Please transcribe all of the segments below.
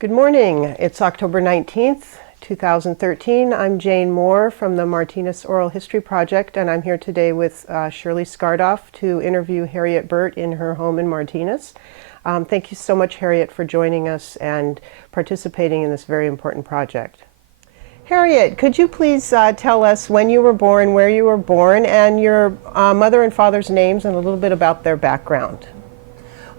Good morning. It's October 19th, 2013. I'm Jane Moore from the Martinez Oral History Project, and I'm here today with Shirley Skardoff to interview Harriett Burt in her home in Martinez. Thank you so much, Harriett, for joining us and participating in this very important project. Harriett, could you please tell us when you were born, where you were born, and your mother and father's names and a little bit about their background?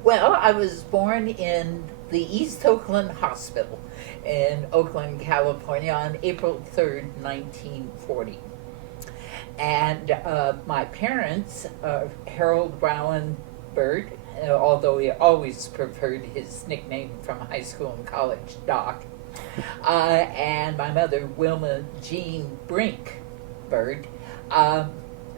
Well, I was born in the East Oakland Hospital in Oakland, California on April 3rd, 1940. And my parents, Harold Rowan Burt, although he always preferred his nickname from high school and college, Doc, and my mother, Wilma Jean Brink Burt.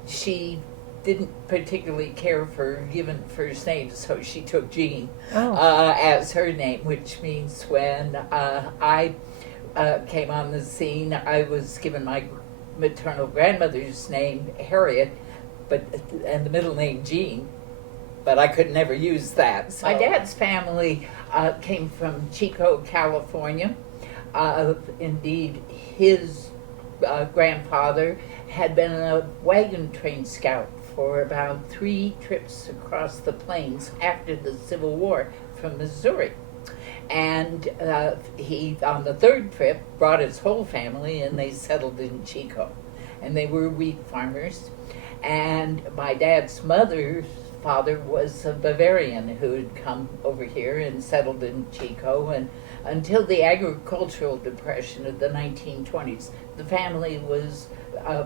She didn't particularly care for given first names, so she took Jean as her name, which means when I came on the scene, I was given my maternal grandmother's name, Harriet, and the middle name, Jean, but I could never use that. So. My dad's family came from Chico, California. Indeed, his grandfather had been a wagon train scout for about 3 trips across the plains after the Civil War from Missouri. And he, on the 3rd trip, brought his whole family and they settled in Chico. And they were wheat farmers. And my dad's mother's father was a Bavarian who had come over here and settled in Chico. And until the agricultural depression of the 1920s, the family was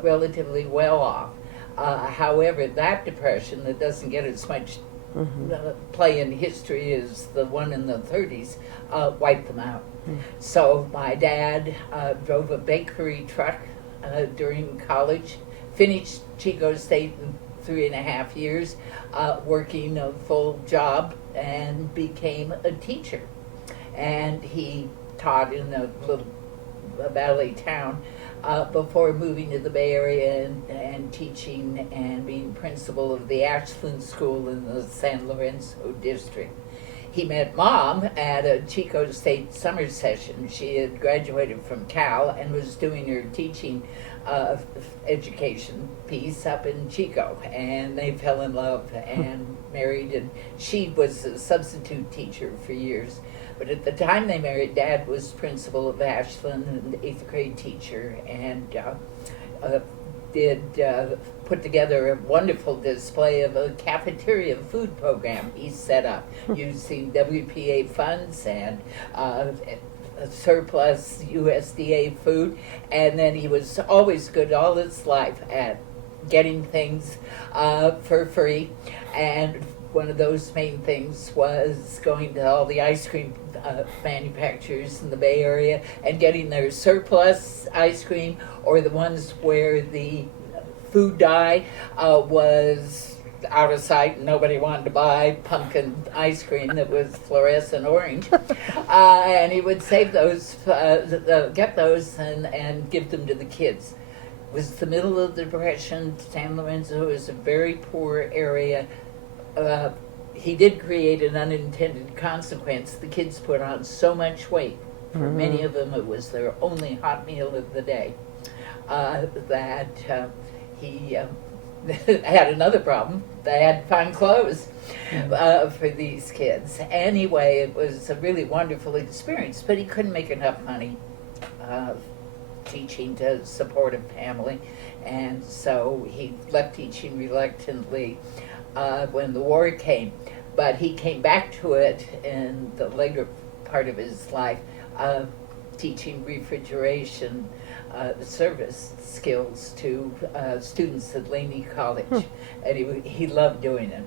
relatively well off. However, that depression that doesn't get as much play in history as the one in the 30s wiped them out. So my dad drove a bakery truck during college, finished Chico State in 3.5 years, working a full job, and became a teacher. And he taught in a little valley town before moving to the Bay Area and teaching and being principal of the Ashland School in the San Lorenzo district. He met Mom at a Chico State summer session. She had graduated from Cal and was doing her teaching education piece up in Chico, and they fell in love and married, and she was a substitute teacher for years. But at the time they married, Dad was principal of Ashland and 8th grade teacher, and did put together a wonderful display of a cafeteria food program he set up using WPA funds and surplus USDA food. And then he was always good all his life at getting things for free. And one of those main things was going to all the ice cream manufacturers in the Bay Area and getting their surplus ice cream, or the ones where the food dye was out of sight and nobody wanted to buy pumpkin ice cream that was fluorescent orange. And he would save those, get those and give them to the kids. It was the middle of the Depression. San Lorenzo is a very poor area. He did create an unintended consequence. The kids put on so much weight. For many of them, it was their only hot meal of the day. That he had another problem. They had to find clothes for these kids. Anyway, it was a really wonderful experience, but he couldn't make enough money teaching to support a family, and so he left teaching reluctantly when the war came. But he came back to it in the later part of his life, teaching refrigeration service skills to students at Laney College. And he loved doing it.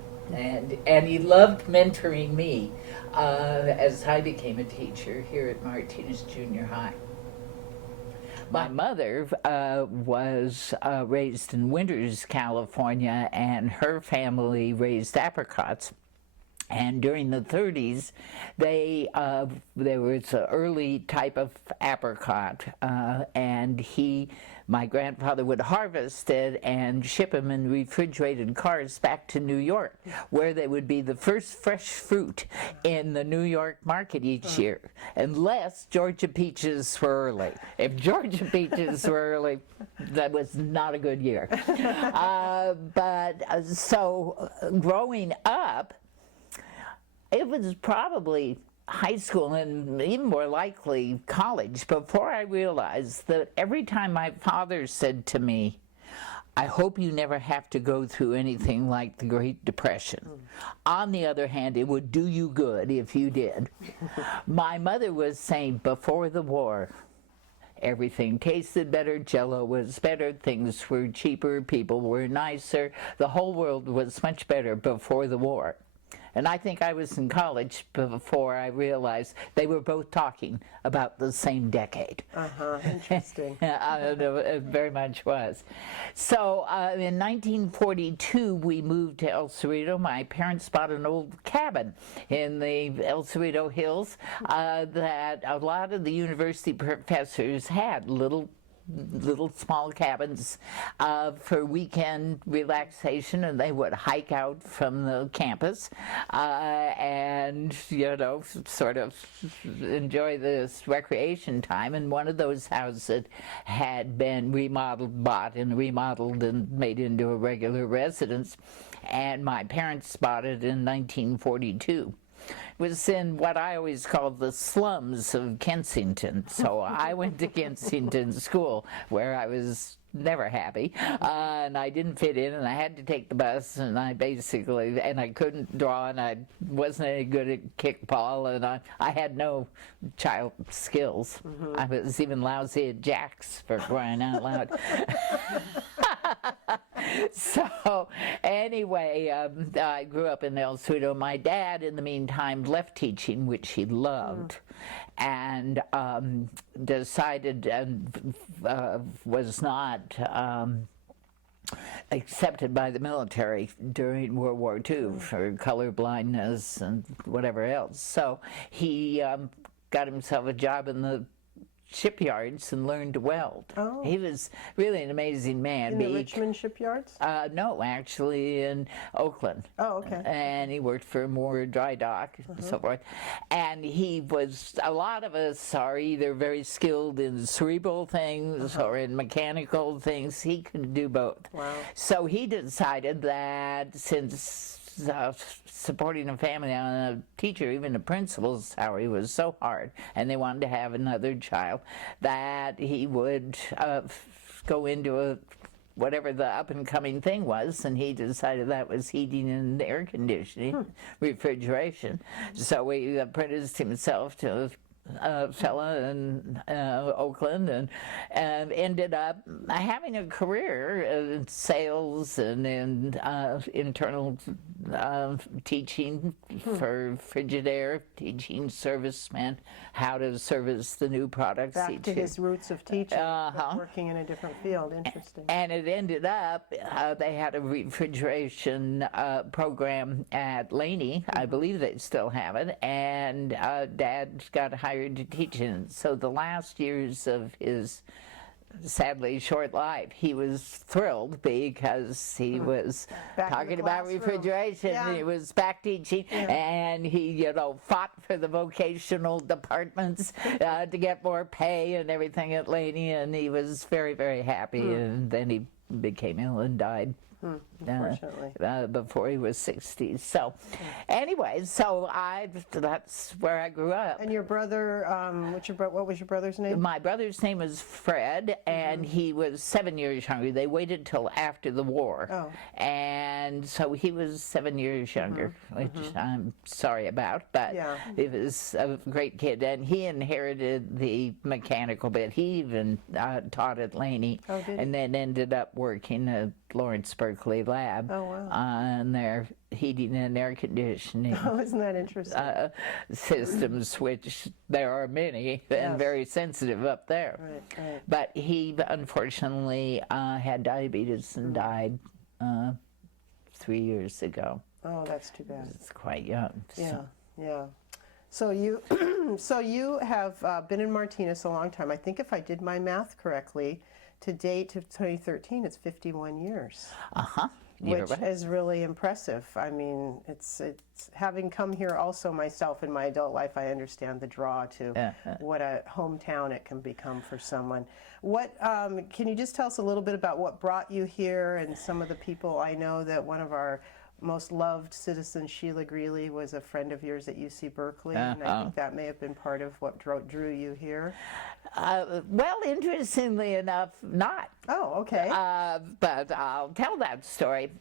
And he loved mentoring me as I became a teacher here at Martinez Junior High. My mother was raised in Winters, California, and her family raised apricots. And during the 30s, there was an early type of apricot, and he my grandfather would harvest it and ship them in refrigerated cars back to New York, where they would be the first fresh fruit in the New York market each year, unless Georgia peaches were early. If Georgia peaches were early, that was not a good year. So growing up, it was probably high school and even more likely college before I realized that every time my father said to me, I hope you never have to go through anything like the Great Depression. On the other hand, it would do you good if you did. My mother was saying before the war, everything tasted better, Jell-O was better, things were cheaper, people were nicer, the whole world was much better before the war. And I think I was in college before I realized they were both talking about the same decade. Interesting. It very much was. So in 1942, we moved to El Cerrito. My parents bought an old cabin in the El Cerrito Hills that a lot of the university professors had, little small cabins for weekend relaxation, and they would hike out from the campus and sort of enjoy this recreation time. And one of those houses had been bought and remodeled and made into a regular residence, and my parents bought it in 1942. Was in what I always called the slums of Kensington. So I went to Kensington School, where I was never happy, and I didn't fit in, and I had to take the bus, and I couldn't draw, and I wasn't any good at kickball, and I had no child skills. I was even lousy at jacks, for crying out loud. So anyway, I grew up in El Cerrito. My dad, in the meantime, left teaching, which he loved, and decided was not accepted by the military during World War II for color blindness and whatever else. So he got himself a job in the shipyards and learned to weld. Oh. He was really an amazing man. In the Richmond shipyards? No, actually in Oakland. Oh, okay. And he worked for Moore Dry Dock and so forth. And a lot of us are either very skilled in cerebral things or in mechanical things. He could do both. Wow. So he decided that since supporting a family on a teacher, even a principal's salary, was so hard, and they wanted to have another child, that he would go into whatever the up-and-coming thing was, and he decided that was heating and air conditioning, refrigeration. So he apprenticed himself to a fella in Oakland, and ended up having a career in sales and in internal teaching for Frigidaire, teaching servicemen how to service the new products. Back to his roots of teaching, but working in a different field. Interesting. And it ended up, they had a refrigeration program at Laney. I believe they still have it, and Dad got hired to teach it. So the last years of his sadly short life, he was thrilled because he was talking about refrigeration. Yeah. He was back teaching, and he fought for the vocational departments to get more pay and everything at Laney, and he was very, very happy. And then he became ill and died. Unfortunately. Before he was 60. So anyway, that's where I grew up. And your brother, what was your brother's name? My brother's name is Fred, and he was 7 years younger. They waited till after the war. Oh. And so he was 7 years younger, which I'm sorry about, but he was a great kid, and he inherited the mechanical bit. He even taught at Laney, and then ended up working at Lawrence Berkeley Lab on their heating and air conditioning isn't that interesting? Systems, which there are many and very sensitive up there. Right. But he unfortunately had diabetes and died 3 years ago. Oh, that's too bad. It's quite young. Yeah. So you, you have been in Martinez a long time. I think if I did my math correctly, to date to 2013, it's 51 years. You're Which right. is really impressive. I mean, it's having come here also myself in my adult life, I understand the draw to what a hometown it can become for someone. What can you just tell us a little bit about what brought you here and some of the people? I know that one of our most loved citizens, Sheila Greeley, was a friend of yours at UC Berkeley, and I think that may have been part of what drew you here. Well, interestingly enough, not. Oh, okay. But I'll tell that story.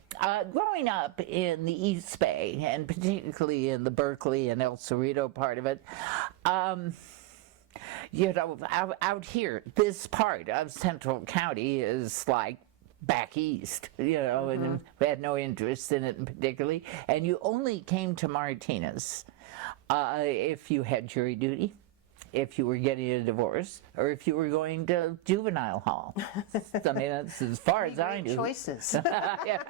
Growing up in the East Bay, and particularly in the Berkeley and El Cerrito part of it, you know, out here, this part of Central County is like back east, you know, and we had no interest in it particularly. And you only came to Martinez if you had jury duty, if you were getting a divorce, or if you were going to juvenile hall. I mean, that's as far as I knew. Choices. Yeah.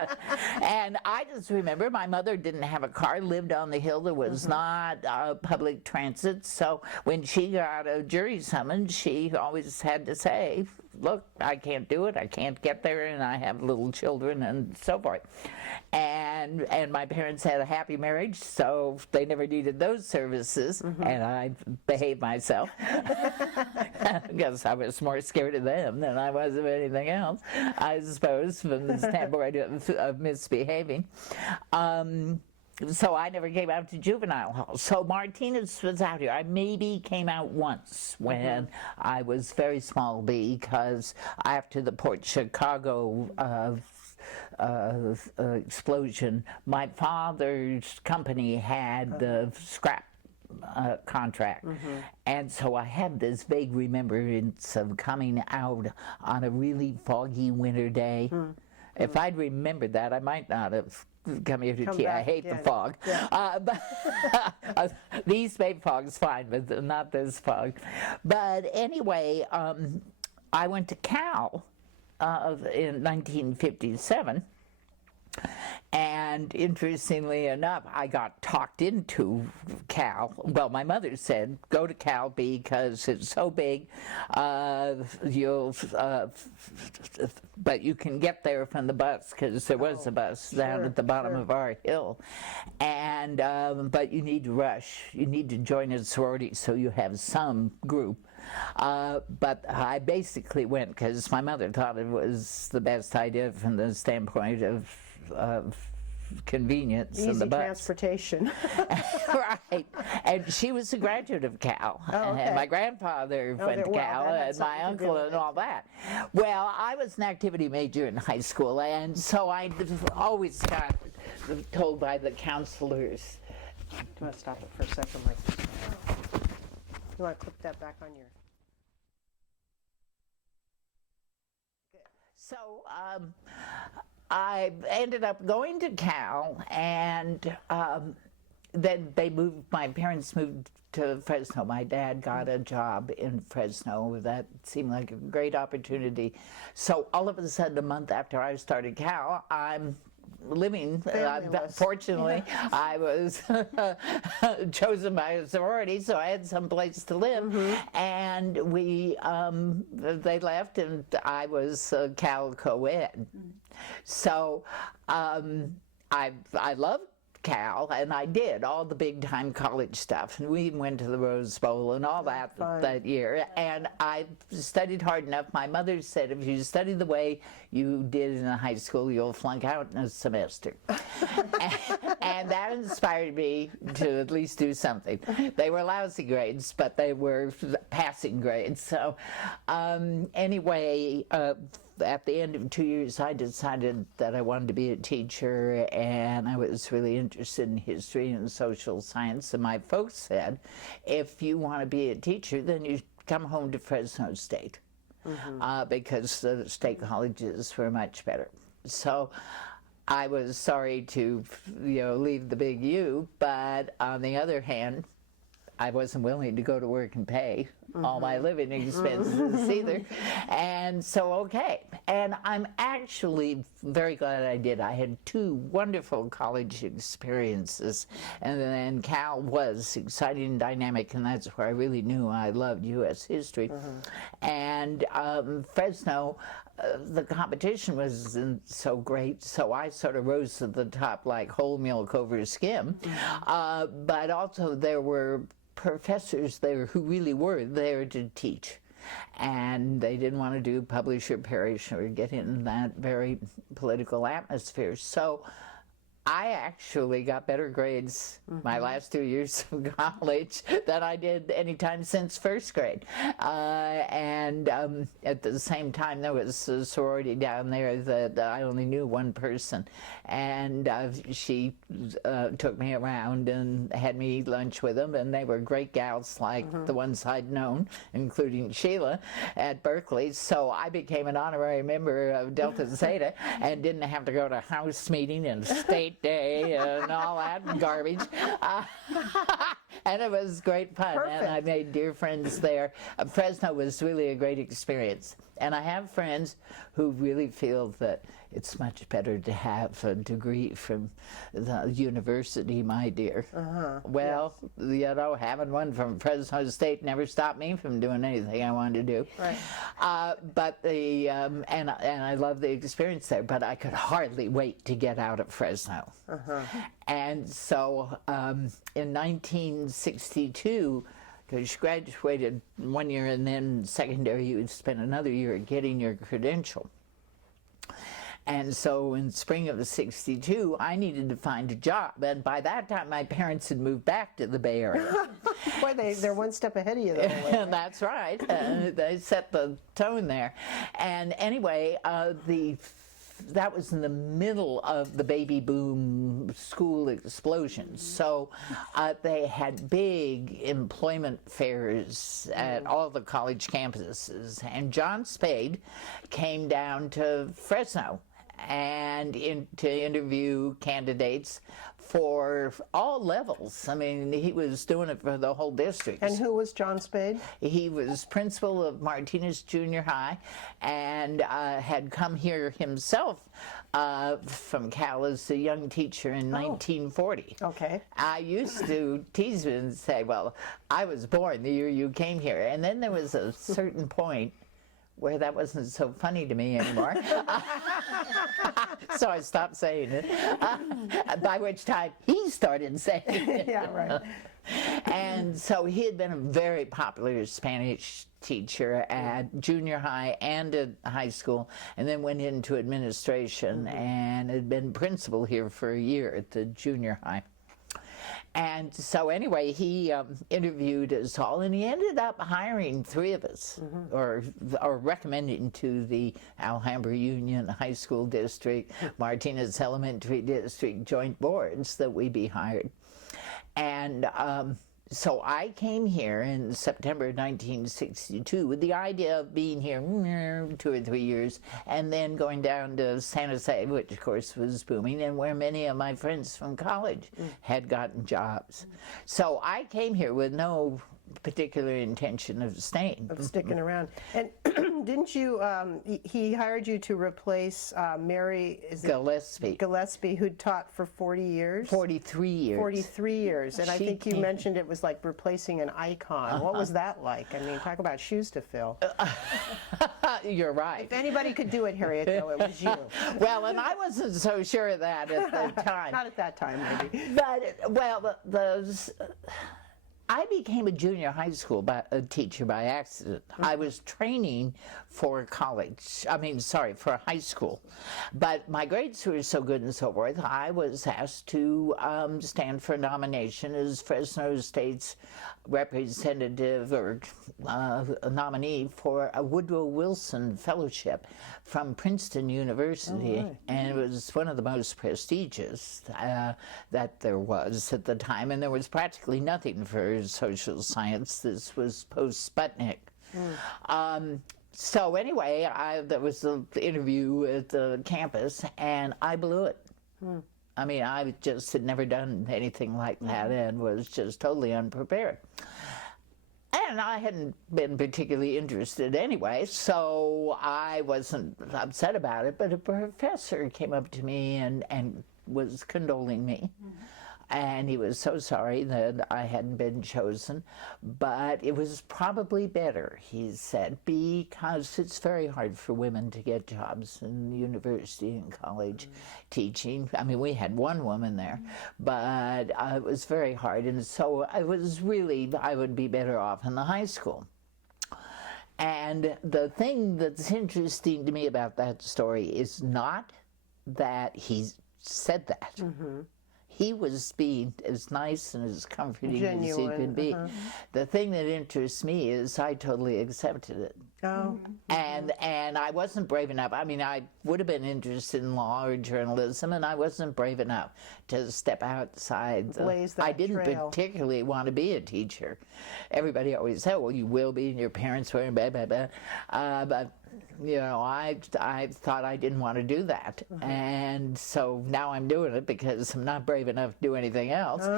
And I just remember my mother didn't have a car, lived on the hill. There was not public transit. So when she got a jury summons, she always had to say, look, I can't do it. I can't get there, and I have little children and so forth. And my parents had a happy marriage, so they never needed those services, and I behaved myself. I guess I was more scared of them than I was of anything else, I suppose, from the standpoint of misbehaving. So I never came out to juvenile hall. So Martinez was out here. I maybe came out once when I was very small, because after the Port Chicago explosion, my father's company had the scrap contract, and so I had this vague remembrance of coming out on a really foggy winter day. If I'd remembered that, I might not have come here to tea. I hate the fog. Yeah. But the East Bay fog's fine, but not this fog. But anyway, I went to Cal in 1957. And interestingly enough, I got talked into Cal. Well, my mother said, go to Cal because it's so big, but you can get there from the bus, because there was a bus down at the bottom of our hill. And but you need to rush. You need to join a sorority so you have some group. But I basically went because my mother thought it was the best idea from the standpoint of convenience. Easy and the bus. transportation. Right. And she was a graduate of Cal. Oh, okay. And my grandfather went to Cal, and my uncle and all that. Well, I was an activity major in high school, and so I always got told by the counselors. Do you want to stop it for a second, Mike? You want to clip that back on your... So I ended up going to Cal, and then my parents moved to Fresno. My dad got a job in Fresno. That seemed like a great opportunity. So all of a sudden, a month after I started Cal, I'm living. Fortunately, I was chosen by a sorority, so I had some place to live. And they left, and I was Cal co-ed. So I loved Cal, and I did all the big time college stuff, and we even went to the Rose Bowl and all that year, and I studied hard enough. My mother said, if you study the way you did in high school, you'll flunk out in a semester. And that inspired me to at least do something. They were lousy grades, but they were passing grades. So anyway, at the end of 2 years, I decided that I wanted to be a teacher, and I was really interested in history and social science. And my folks said, if you want to be a teacher, then you come home to Fresno State, because the state colleges were much better. So I was sorry to, leave the big U, but on the other hand, I wasn't willing to go to work and pay. all my living expenses either. And so, okay. And I'm actually very glad I did. I had 2 wonderful college experiences. And then Cal was exciting and dynamic, and that's where I really knew I loved U.S. history. And Fresno, the competition wasn't so great, so I sort of rose to the top like whole milk over skim. But also there were professors there who really were there to teach. And they didn't want to do publish or perish or get in that very political atmosphere. So I actually got better grades my last 2 years of college than I did any time since first grade. And at the same time, there was a sorority down there that I only knew one person. And she took me around and had me eat lunch with them. And they were great gals like the ones I'd known, including Sheila at Berkeley. So I became an honorary member of Delta Zeta and didn't have to go to house meeting and state day and all that garbage. And it was great fun. Perfect. And I made dear friends there. Fresno was really a great experience. And I have friends who really feel that it's much better to have a degree from the university, my dear. Well, you know, having one from Fresno State never stopped me from doing anything I wanted to do. Right. But the and I love the experience there. But I could hardly wait to get out of Fresno. And so in 1962, because you graduated 1 year and then secondary, you would spend another year getting your credential. And so in spring of '62, I needed to find a job. And by that time, my parents had moved back to the Bay Area. Boy, they're one step ahead of you, though. That's right. They set the tone there. And anyway, that was in the middle of the baby boom school explosion. So they had big employment fairs at all the college campuses. And John Spade came down to Fresno and to interview candidates for all levels. I mean, he was doing it for the whole district. And who was John Spade? He was principal of Martinez Junior High and had come here himself from Cal as a young teacher in 1940. Okay. I used to tease him and say, well, I was born the year you came here. And then there was a certain point where that wasn't so funny to me anymore. So I stopped saying it, by which time he started saying it. Yeah, right. And so he had been a very popular Spanish teacher at junior high and at high school, and then went into administration and had been principal here for a year at the junior high. And so anyway, he interviewed us all, and he ended up hiring 3 of us, or recommending to the Alhambra Union High School District, Martinez Elementary District joint boards that we be hired. And so I came here in September 1962 with the idea of being here 2 or 3 years and then going down to San Jose, which of course was booming and where many of my friends from college had gotten jobs. So I came here with no particular intention of staying. Of sticking around. And didn't you, he hired you to replace Mary Gillespie, who'd taught for 40 years? 43 years. 43 years. And I think you mentioned it was like replacing an icon. What was that like? I mean, talk about shoes to fill. You're right. If anybody could do it, Harriet, though, it was you. Well, and I wasn't so sure of that at the time. Not at that time, maybe. But, well, I became a junior high school teacher by accident. I was training for college, for high school. But my grades were so good and so forth, I was asked to stand for nomination as Fresno State's representative or nominee for a Woodrow Wilson Fellowship from Princeton University. Oh, right. And it was one of the most prestigious that there was at the time, and there was practically nothing for social science. This was post-Sputnik. So anyway, there was an interview at the campus, and I blew it. I mean, I just had never done anything like that and was just totally unprepared. And I hadn't been particularly interested anyway, so I wasn't upset about it. But a professor came up to me and was condoling me. And he was so sorry that I hadn't been chosen. But it was probably better, he said, because it's very hard for women to get jobs in university and college teaching. I mean, we had one woman there, but it was very hard. And so I would be better off in the high school. And the thing that's interesting to me about that story is not that he said that. He was being as nice and as comforting as he could be. The thing that interests me is I totally accepted it. And I wasn't brave enough. I mean, I would have been interested in law or journalism, and I wasn't brave enough to step outside. I didn't particularly want to be a teacher. Everybody always said, well, you will be, and your parents were, blah, blah, blah. But you know, I thought I didn't want to do that. And so now I'm doing it because I'm not brave enough to do anything else.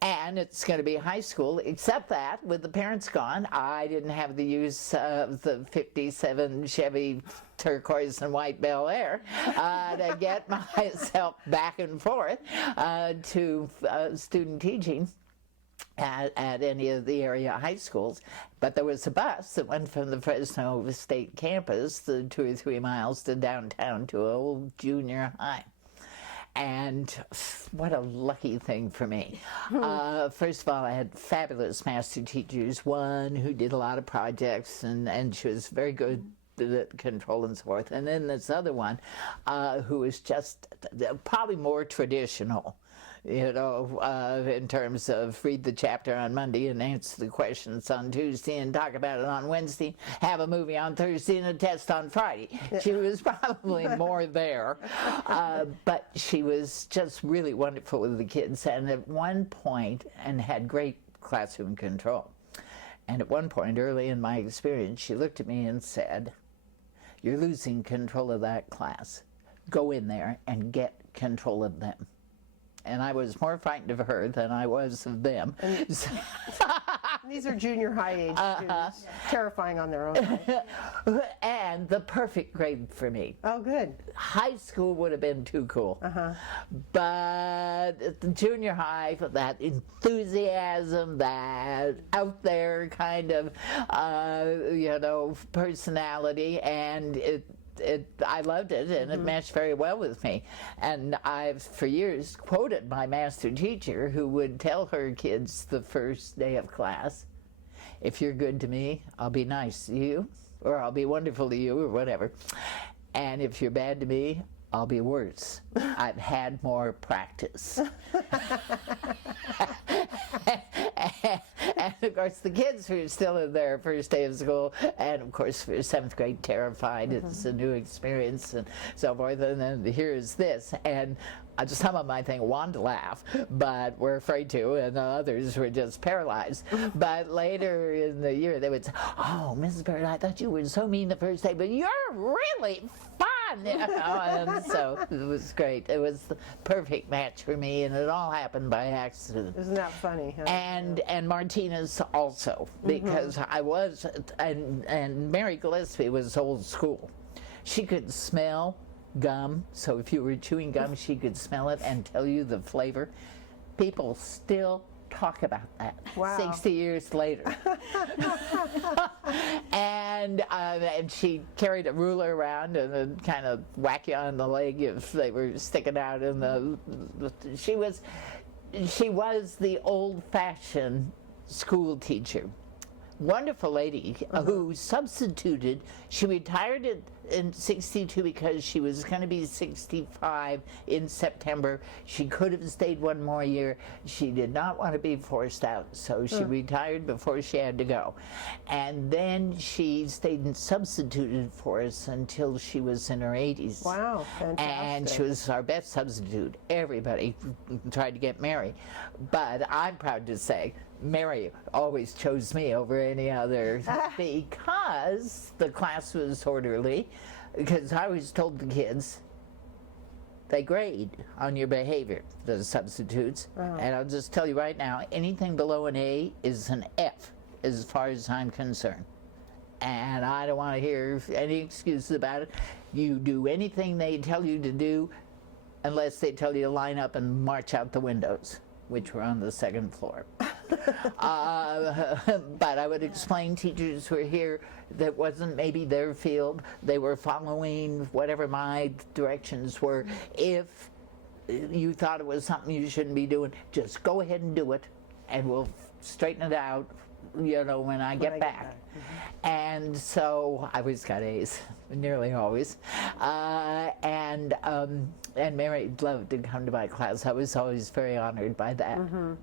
And it's going to be high school, except that with the parents gone, I didn't have the use of the 57 Chevy turquoise and white Bel Air to get myself back and forth to student teaching at any of the area high schools. But there was a bus that went from the Fresno State campus, the 2 or 3 miles to downtown to an old junior high. And what a lucky thing for me. First of all, I had fabulous master teachers, one who did a lot of projects, and she was very good at control and so forth. And then this other one who was just probably more traditional, you know, in terms of read the chapter on Monday and answer the questions on Tuesday and talk about it on Wednesday, have a movie on Thursday and a test on Friday. She was probably more there, but she was just really wonderful with the kids, and at one point, and had great classroom control. And at one point early in my experience, she looked at me and said, "You're losing control of that class. Go in there and get control of them." And I was more frightened of her than I was of them. These are junior high age students, terrifying on their own. And the perfect grade for me. Oh, good. High school would have been too cool. But at the junior high, that enthusiasm, that out there kind of, you know, personality, and I loved it, and it matched very well with me. And I've, for years, quoted my master teacher, who would tell her kids the first day of class, "If you're good to me, I'll be nice to you, or I'll be wonderful to you, or whatever. And if you're bad to me, I'll be worse. I've had more practice." And of course the kids were still in their first day of school, and of course for 7th grade, terrified. It's a new experience and so forth, and then here's this, and some of them I think wanted to laugh but were afraid to, and others were just paralyzed. But later in the year they would say, "Oh, Mrs. Burt, I thought you were so mean the first day, but you're really fun." You know? And so it was great. It was the perfect match for me, and it all happened by accident. Isn't that funny? Huh? And Martinez also, because I was, and Mary Gillespie was old school. She could smell gum, so if you were chewing gum, she could smell it and tell you the flavor. People still talk about that 60 years later. And she carried a ruler around and would kind of whack you on the leg if they were sticking out in the. She was the old-fashioned school teacher. Wonderful lady who substituted. She retired in 62 because she was going to be 65 in September. She could have stayed one more year. She did not want to be forced out, so she retired before she had to go. And then she stayed and substituted for us until she was in her 80s. Wow, fantastic. And she was our best substitute. Everybody tried to get Mary. But I'm proud to say Mary always chose me over any other because the class was orderly, because I always told the kids they grade on your behavior, the substitutes. And I'll just tell you right now, anything below an A is an F. as far as I'm concerned. And I don't want to hear any excuses about it. You do anything they tell you to do, unless they tell you to line up and march out the windows, which were on the second floor. But I would explain teachers who are here that wasn't maybe their field. They were following whatever my directions were. If you thought it was something you shouldn't be doing, just go ahead and do it, and we'll straighten it out, you know, when I get back. And so I always got A's, nearly always. And Mary loved to come to my class. I was always very honored by that.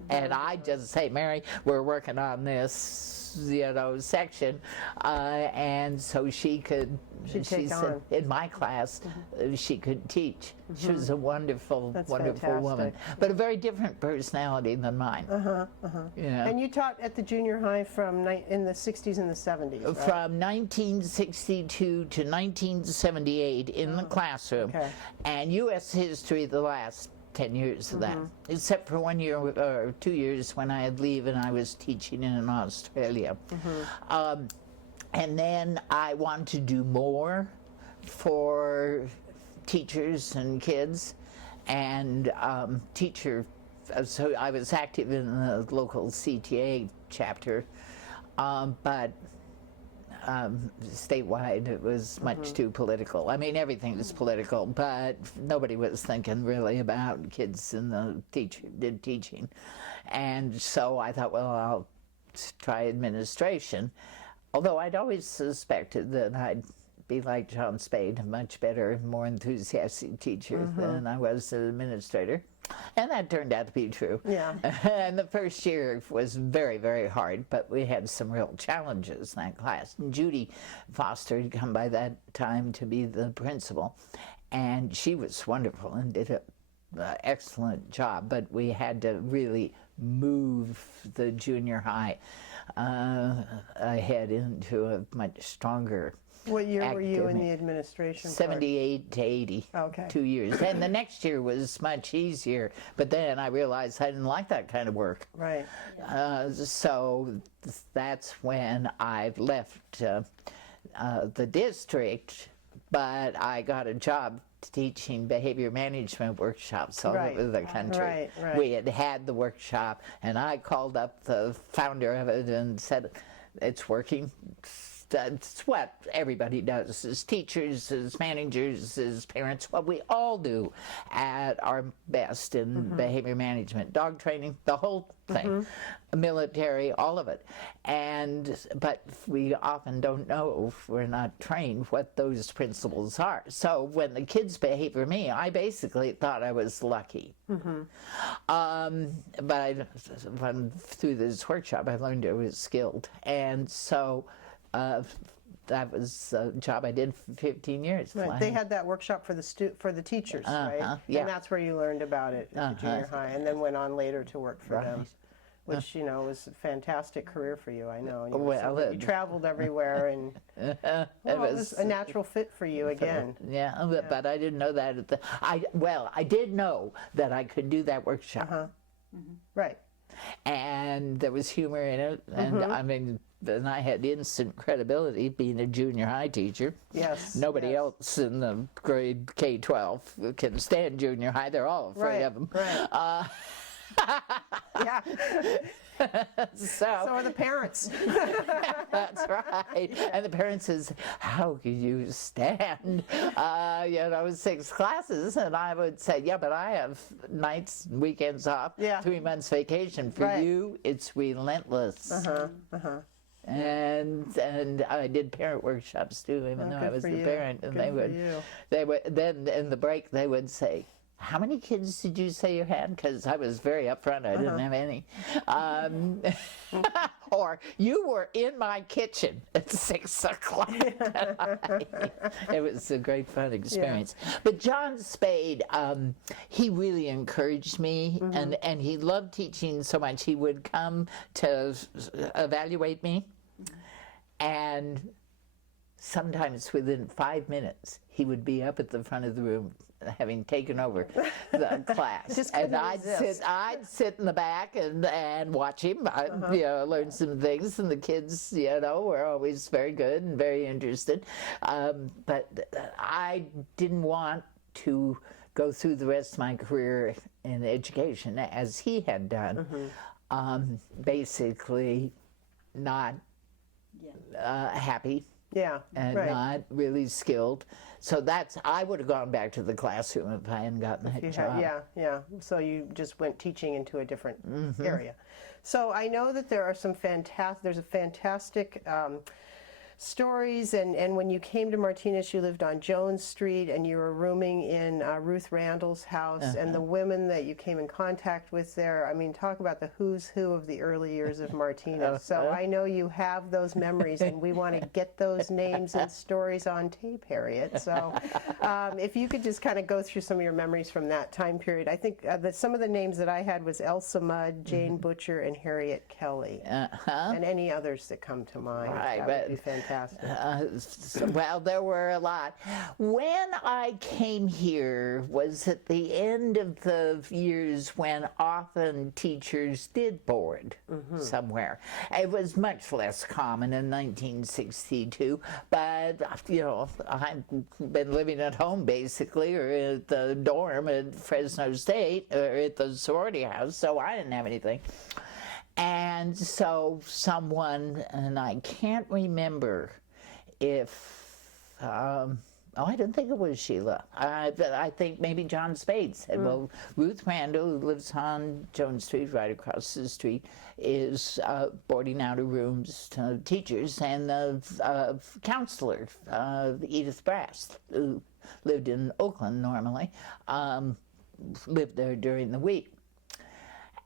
And I'd just say, Mary, we're working on this, you know, section, and so she could. She said in my class she could teach. She was a wonderful, wonderful woman, but a very different personality than mine. You know? And you taught at the junior high from in the 60s and the 70s, right? From 1962 to 1978 in the classroom, and U.S. history the last 10 years of that, except for 1 year or 2 years when I had leave and I was teaching in Australia. And then I wanted to do more for teachers and kids, and so I was active in the local CTA chapter, but statewide it was much too political. I mean, everything was political, but nobody was thinking really about kids in the teaching. And so I thought, well, I'll try administration. Although I'd always suspected that I'd be like John Spade, a much better, more enthusiastic teacher than I was an administrator. And that turned out to be true. Yeah. And the first year was very, very hard, but we had some real challenges in that class. And Judy Foster had come by that time to be the principal, and she was wonderful and did an excellent job, but we had to really move the junior high ahead into a much stronger. What year were you in the administration? 78 to 80. Okay. 2 years. And the next year was much easier, but then I realized I didn't like that kind of work. Right. So that's when I left the district, but I got a job teaching behavior management workshops all over the country. Right. We had the workshop, and I called up the founder of it and said, it's working. That's what everybody does, as teachers, as managers, as parents, what we all do at our best in behavior management, dog training, the whole thing, military, all of it. But we often don't know, if we're not trained, what those principles are. So when the kids behavior me, I basically thought I was lucky. But through this workshop, I learned I was skilled. And so that was a job I did for 15 years. Right. They had that workshop for the teachers, right? Yeah. And that's where you learned about it at the junior high, and then went on later to work for them, which, you know, was a fantastic career for you, I know. And you traveled everywhere, and it was a natural fit for you again. But I didn't know that at the. I did know that I could do that workshop. Right. And there was humor in it, and I mean, and I had instant credibility being a junior high teacher. Yes. Nobody else in the grade K-12 can stand junior high. They're all afraid of them. Right. Yeah. So are the parents. That's right. And the parents says, how could you stand, 6 classes? And I would say, yeah, but I have nights and weekends off, 3 months vacation. For you, it's relentless. And I did parent workshops too, even though I was the parent. And they would then in the break they would say, how many kids did you say you had? Because I was very upfront, I didn't have any. Or, you were in my kitchen at 6 o'clock tonight. It was a great fun experience. But John Spade, he really encouraged me, and he loved teaching so much. He would come to evaluate me, and sometimes within 5 minutes, he would be up at the front of the room having taken over the class. Just and couldn't resist. I'd sit in the back and watch him. Learn some things, and the kids, were always very good and very interested. But I didn't want to go through the rest of my career in education as he had done. Basically, not happy. Yeah, And right. not really skilled. So I would have gone back to the classroom if I hadn't gotten that job. Yeah. So you just went teaching into a different area. So I know that there's a fantastic stories, and when you came to Martinez, you lived on Jones Street, and you were rooming in Ruth Randall's house, and the women that you came in contact with there, I mean, talk about the who's who of the early years of Martinez. So I know you have those memories, and we want to get those names and stories on tape, Harriet. So if you could just kind of go through some of your memories from that time period. I think that some of the names that I had was Elsa Mudd, Jane Butcher, and Harriet Kelly, and any others that come to mind. Right, That would be fantastic. Well, there were a lot. When I came here was at the end of the years when often teachers did board somewhere. It was much less common in 1962, but I've been living at home basically, or at the dorm at Fresno State, or at the sorority house, so I didn't have anything. And so someone, and I can't remember if, I didn't think it was Sheila. I think maybe John Spade said, well, Ruth Randall, who lives on Jones Street, right across the street, is boarding out of rooms to teachers, and the counselor, Edith Brass, who lived in Oakland normally, lived there during the week.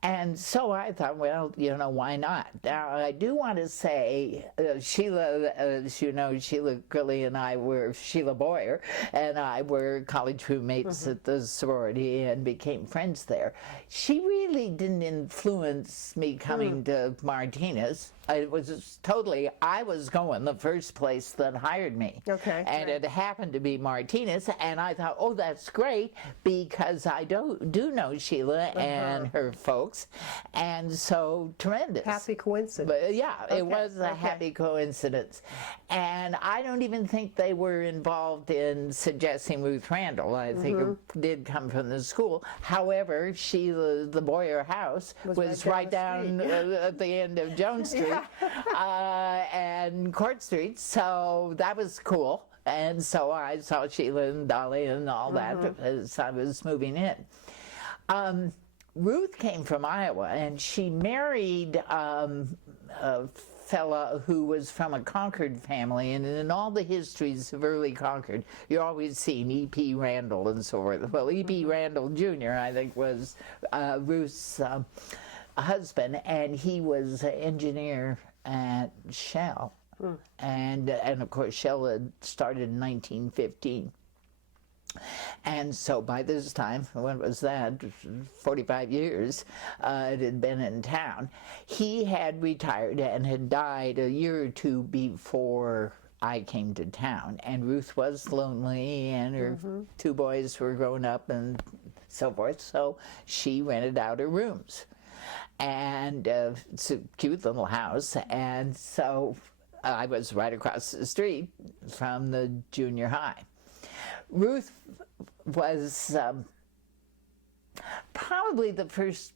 And so I thought, well, why not? Now, I do want to say, Sheila, as you know, Sheila Gurley and I were, Sheila Boyer and I were college roommates at the sorority and became friends there. She really didn't influence me coming to Martinez. It was totally, I was going the first place that hired me. Okay. And it happened to be Martinez, and I thought, oh, that's great, because I do know Sheila and her folks, and so tremendous. Happy coincidence. But yeah, it was a happy coincidence. And I don't even think they were involved in suggesting Ruth Randall. I think it did come from the school. However, Sheila, the Boyer house was right down at the end of Jones Street. And Court Street, so that was cool. And so I saw Sheila and Dolly and all that as I was moving in. Ruth came from Iowa, and she married a fella who was from a Concord family, and in all the histories of early Concord, you always see E.P. Randall and so forth. Well, E.P. Randall Jr., I think, was Ruth's husband, and he was an engineer at Shell. And of course, Shell had started in 1915. And so by this time, when was that? 45 years it had been in town. He had retired and had died a year or two before I came to town. And Ruth was lonely, and her two boys were grown up and so forth, so she rented out her rooms. And it's a cute little house, and so I was right across the street from the junior high. Ruth was probably the first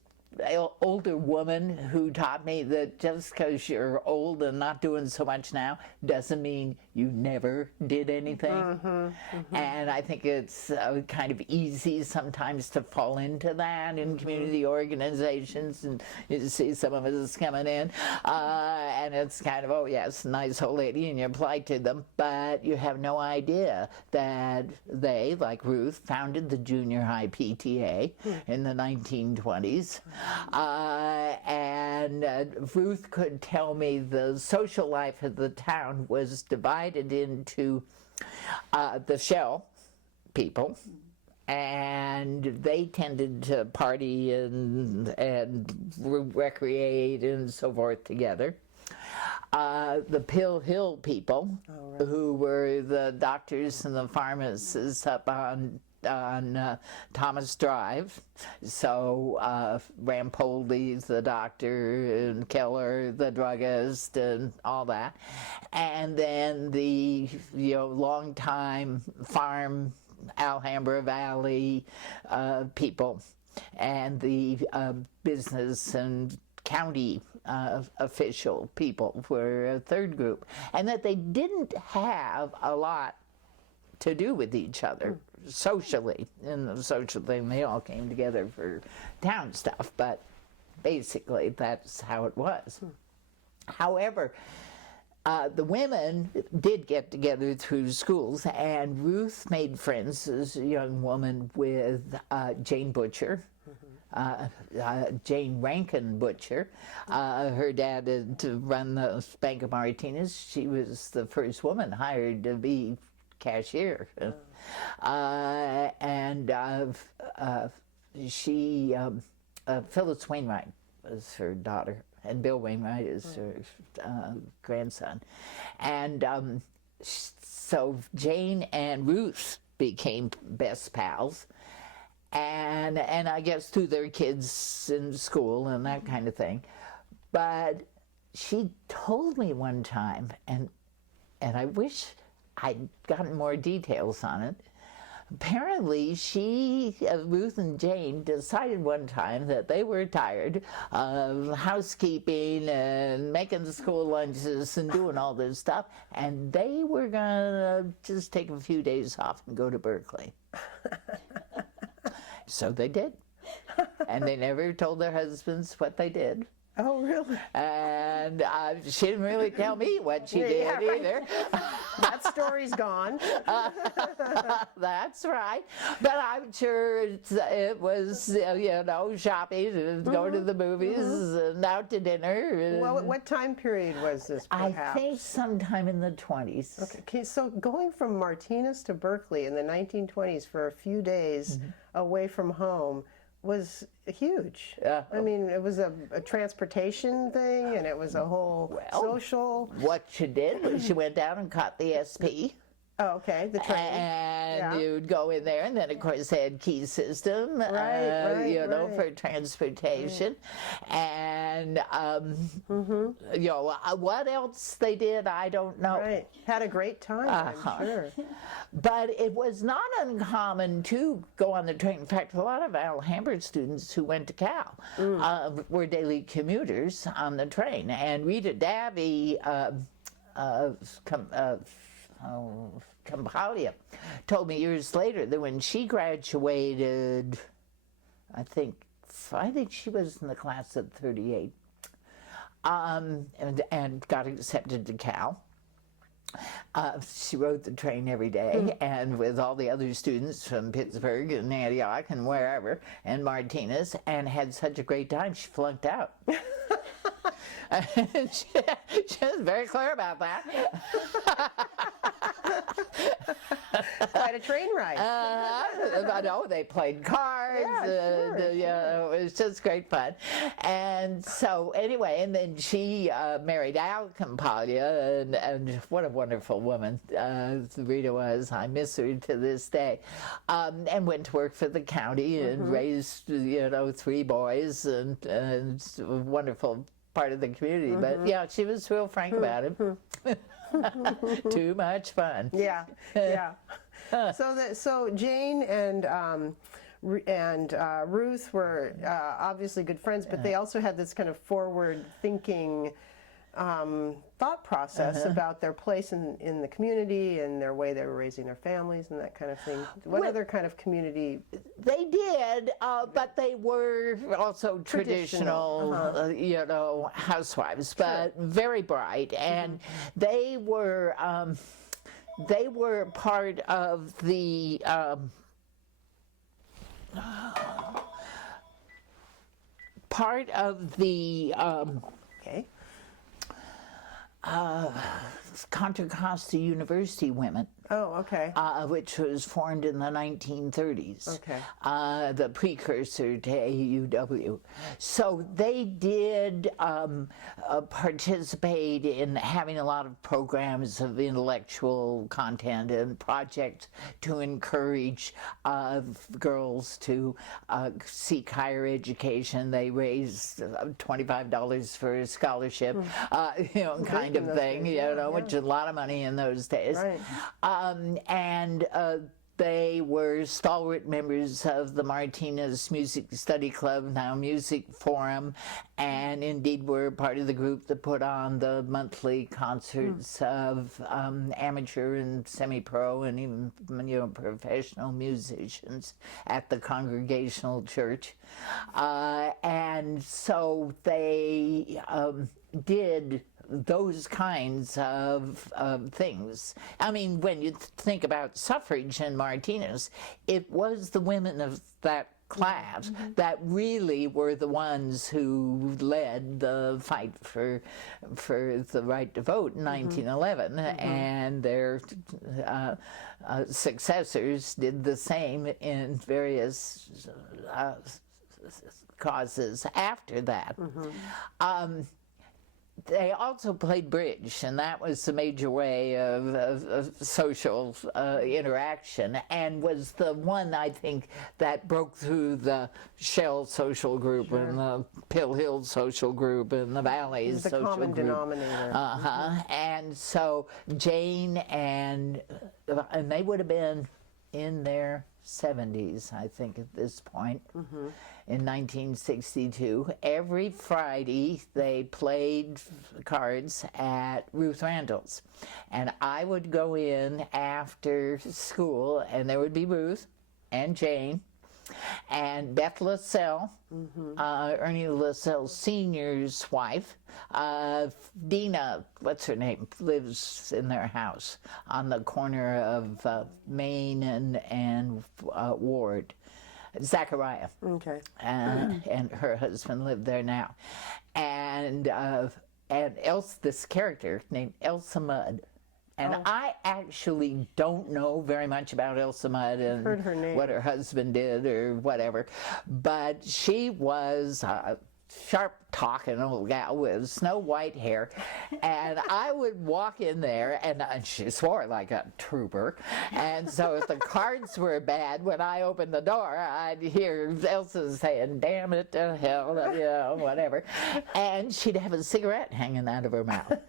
older woman who taught me that just because you're old and not doing so much now doesn't mean you never did anything. And I think it's kind of easy sometimes to fall into that in community organizations, and you see some of us coming in and it's kind of, oh yes, nice old lady, and you apply to them, but you have no idea that they, like Ruth, founded the junior high PTA in the 1920s. And Ruth could tell me the social life of the town was divided into the Shell people, and they tended to party and recreate and so forth together. The Pill Hill people, who were the doctors and the pharmacists up on on Thomas Drive. So Rampoldi, the doctor, and Keller, the druggist, and all that. And then the long-time farm Alhambra Valley people, and the business and county official people were a third group, and that they didn't have a lot to do with each other socially. In the social thing, they all came together for town stuff, but basically that's how it was. However, the women did get together through schools, and Ruth made friends as a young woman with Jane Butcher, Jane Rankin Butcher. Her dad had to run the Bank of Martinez. She was the first woman hired to be cashier. Phyllis Wainwright was her daughter, and Bill Wainwright is her grandson. And so Jane and Ruth became best pals. And I guess through their kids in school and that kind of thing. But she told me one time, and I wish I'd gotten more details on it. Apparently, Ruth and Jane decided one time that they were tired of housekeeping and making the school lunches and doing all this stuff, and they were gonna just take a few days off and go to Berkeley. So they did. And they never told their husbands what they did. Oh, really? And she didn't really tell me what she did either. That story's gone. That's right. But I'm sure it was, shopping and going to the movies and out to dinner. Well, what time period was this, perhaps? I think sometime in the 20s. Okay, so going from Martinez to Berkeley in the 1920s for a few days away from home was huge. I mean, it was a transportation thing, and it was a whole social. What she did was she went down and caught the SP. Oh, okay, the train. And you'd go in there, and then of course they had key system, for transportation. And what else they did, I don't know. Right, had a great time, I'm sure. But it was not uncommon to go on the train. In fact, a lot of Alhambra students who went to Cal were daily commuters on the train. And Rita Davy, Campalia, told me years later that when she graduated, I think she was in the class of 38, and got accepted to Cal. She rode the train every day, and with all the other students from Pittsburgh and Antioch and wherever, and Martinez, and had such a great time, she flunked out. She was very clear about that. Quite a train ride. I know, they played cards. It was just great fun. And so anyway, and then she married Al Campaglia, and what a wonderful woman Rita was. I miss her to this day. And went to work for the county and raised 3 boys, and a wonderful part of the community. But yeah, she was real frank about it. Too much fun. Yeah. So Jane and Ruth were obviously good friends, but they also had this kind of forward-thinking thought process about their place in the community and their way they were raising their families and that kind of thing. What other kind of community? They did, but they were also traditional, housewives, but very bright, and they were part of the Contra Costa University women. Oh, okay. Which was formed in the 1930s. Okay. The precursor to AUW. So they did participate in having a lot of programs of intellectual content and projects to encourage girls to seek higher education. They raised $25 for a scholarship, kind of thing, which is a lot of money in those days. Right. And they were stalwart members of the Martinez Music Study Club, now Music Forum, and indeed were part of the group that put on the monthly concerts of amateur and semi-pro and even professional musicians at the Congregational Church. And so they did those kinds of things. I mean, when you think about suffrage in Martinez, it was the women of that class that really were the ones who led the fight for the right to vote in 1911, and their successors did the same in various causes after that. They also played bridge, and that was the major way of social interaction, and was the one, I think, that broke through the Shell social group and the Pill Hill social group and the Valleys social group. The common denominator. And so Jane and they would have been in their 70s, I think, at this point, in 1962. Every Friday, they played cards at Ruth Randall's. And I would go in after school, and there would be Ruth and Jane and Beth LaSalle, Ernie LaSalle Sr.'s wife. Dina, what's her name, lives in their house on the corner of Main and Ward. Zachariah. Okay. And her husband lived there now. And this character named Elsa Mudd. And I actually don't know very much about Elsa Mudd and Heard her name. what her husband did or whatever, but she was sharp-talking old gal with snow white hair, and I would walk in there, and she swore like a trooper, and so if the cards were bad, when I opened the door, I'd hear Elsa saying, "Damn it to hell," whatever, and she'd have a cigarette hanging out of her mouth,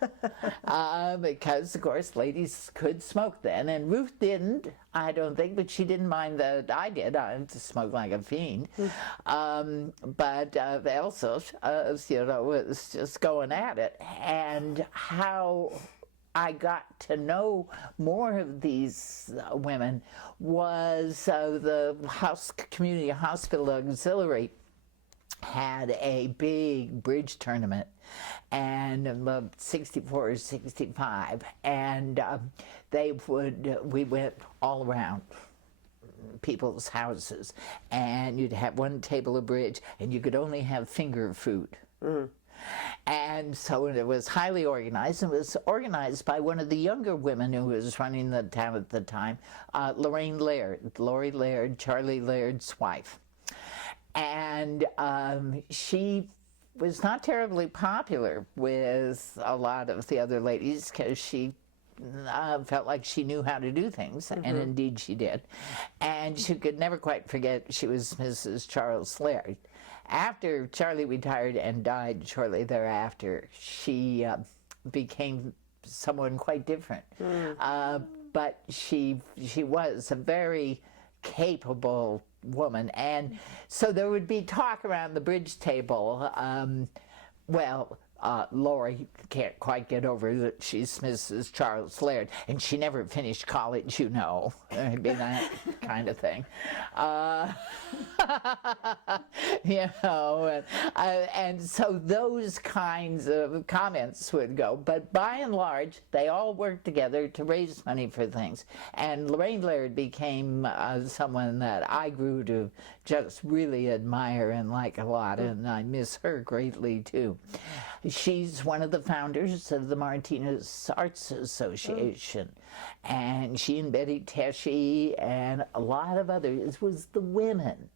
because, of course, ladies could smoke then, and Ruth didn't, I don't think, but she didn't mind that I did. I smoked like a fiend. But Elsa, was just going at it. And how I got to know more of these women was the Community Hospital Auxiliary had a big bridge tournament, and 64 or 65, and we went all around people's houses, and you'd have one table of bridge, and you could only have finger food. And so it was highly organized. It was organized by one of the younger women who was running the town at the time, Lori Laird, Charlie Laird's wife. And she was not terribly popular with a lot of the other ladies because she felt like she knew how to do things, and indeed she did. And she could never quite forget she was Mrs. Charles Laird. After Charlie retired and died shortly thereafter, she became someone quite different. But she was a very capable woman, and so there would be talk around the bridge table. Lori can't quite get over that she's Mrs. Charles Laird, and she never finished college, It'd be that kind of thing. And so those kinds of comments would go. But by and large, they all worked together to raise money for things. And Lorraine Laird became someone that I grew just really admire and like a lot, and I miss her greatly too. She's one of the founders of the Martinez Arts Association, and she and Betty Teshi and a lot of others, it was the women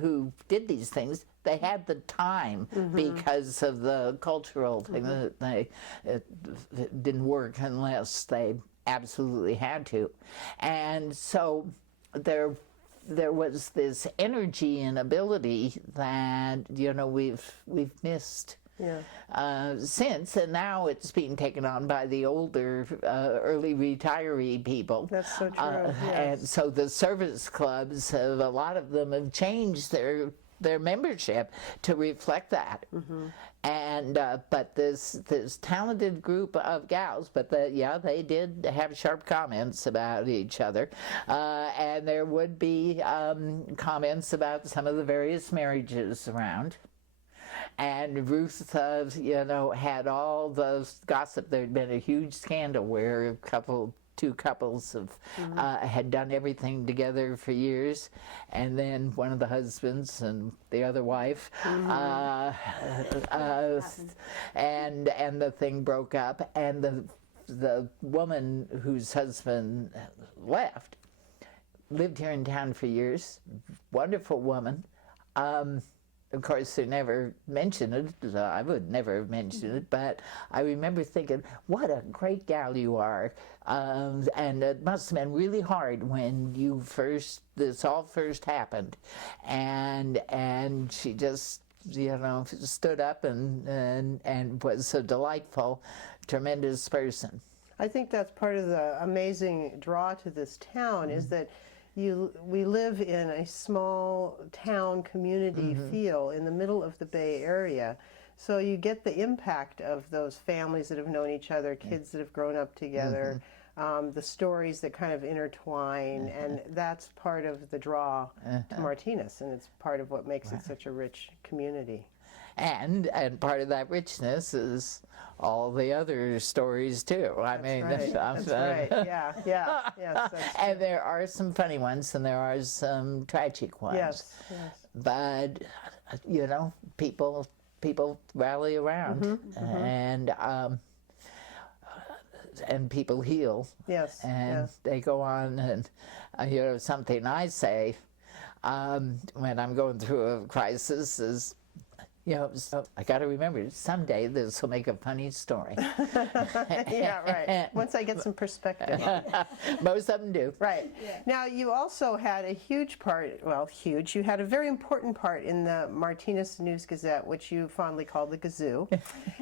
who did these things. They had the time because of the cultural thing that it didn't work unless they absolutely had to. And so there was this energy and ability that, you know, we've missed. Yeah. Since, and now it's being taken on by the older, early retiree people. That's so true. Yes. And so the service clubs have, a lot of them have changed their membership to reflect that. And but this talented group of gals, but they did have sharp comments about each other, and there would be comments about some of the various marriages around. And Ruth, you know, had all the gossip. There'd been a huge scandal where two couples had done everything together for years, and then one of the husbands and the other wife, and the thing broke up, and the woman whose husband left lived here in town for years. Wonderful woman. Of course, they never mentioned it. I would never mention it, but I remember thinking, what a great gal you are. And it must have been really hard when this all first happened. And she just, you know, stood up and was a delightful, tremendous person. I think that's part of the amazing draw to this town is that we live in a small town community feel in the middle of the Bay Area. So you get the impact of those families that have known each other, kids that have grown up together, the stories that kind of intertwine, and that's part of the draw to Martinez, and it's part of what makes it such a rich community. And part of that richness is all the other stories too. That's right. Yeah. Yes, that's and there are some funny ones and there are some tragic ones. Yes. But you know, people rally around, and people heal. Yes. And they go on, and you know, something I say when I'm going through a crisis is, you know, so I got to remember, someday this will make a funny story. Yeah, right. Once I get some perspective. Most of them do. Right. Yeah. Now, you also had a huge part, you had a very important part in the Martinez News Gazette, which you fondly called the Gazoo.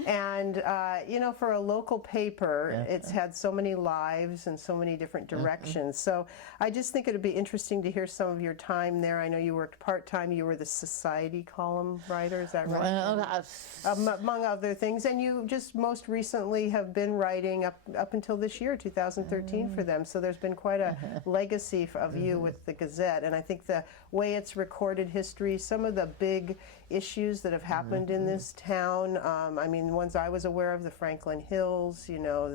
And, you know, for a local paper, it's had so many lives and so many different directions. So I just think it would be interesting to hear some of your time there. I know you worked part-time. You were the society column writer, is that right? Well, among other things, and you just most recently have been writing up until this year, 2013, for them. So there's been quite a legacy of you with the Gazette, and I think the way it's recorded history, some of the big issues that have happened in this town. I mean, ones I was aware of, the Franklin Hills, you know,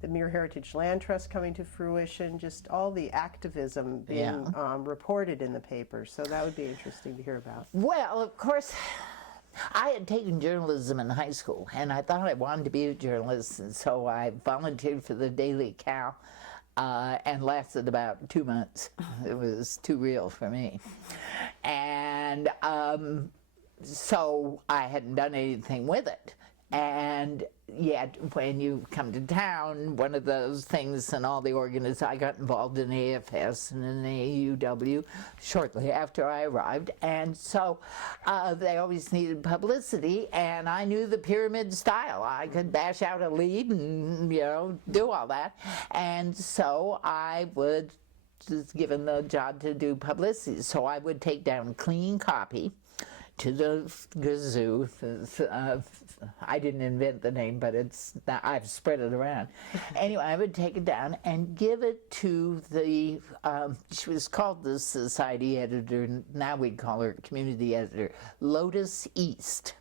the Muir Heritage Land Trust coming to fruition, just all the activism being reported in the paper. So that would be interesting to hear about. Well, of course, I had taken journalism in high school, and I thought I wanted to be a journalist, and so I volunteered for the Daily Cal, and lasted about 2 months. It was too real for me. And so I hadn't done anything with it. And yet, when you come to town, one of those things, and all the I got involved in AFS and in AUW shortly after I arrived, and so they always needed publicity, and I knew the pyramid style. I could bash out a lead and, you know, do all that, and so I would just given the job to do publicity, so I would take down clean copy to the Gazoo. I didn't invent the name, but I've spread it around. Anyway, I would take it down and give it to the, she was called the society editor, now we'd call her community editor, Lotus East.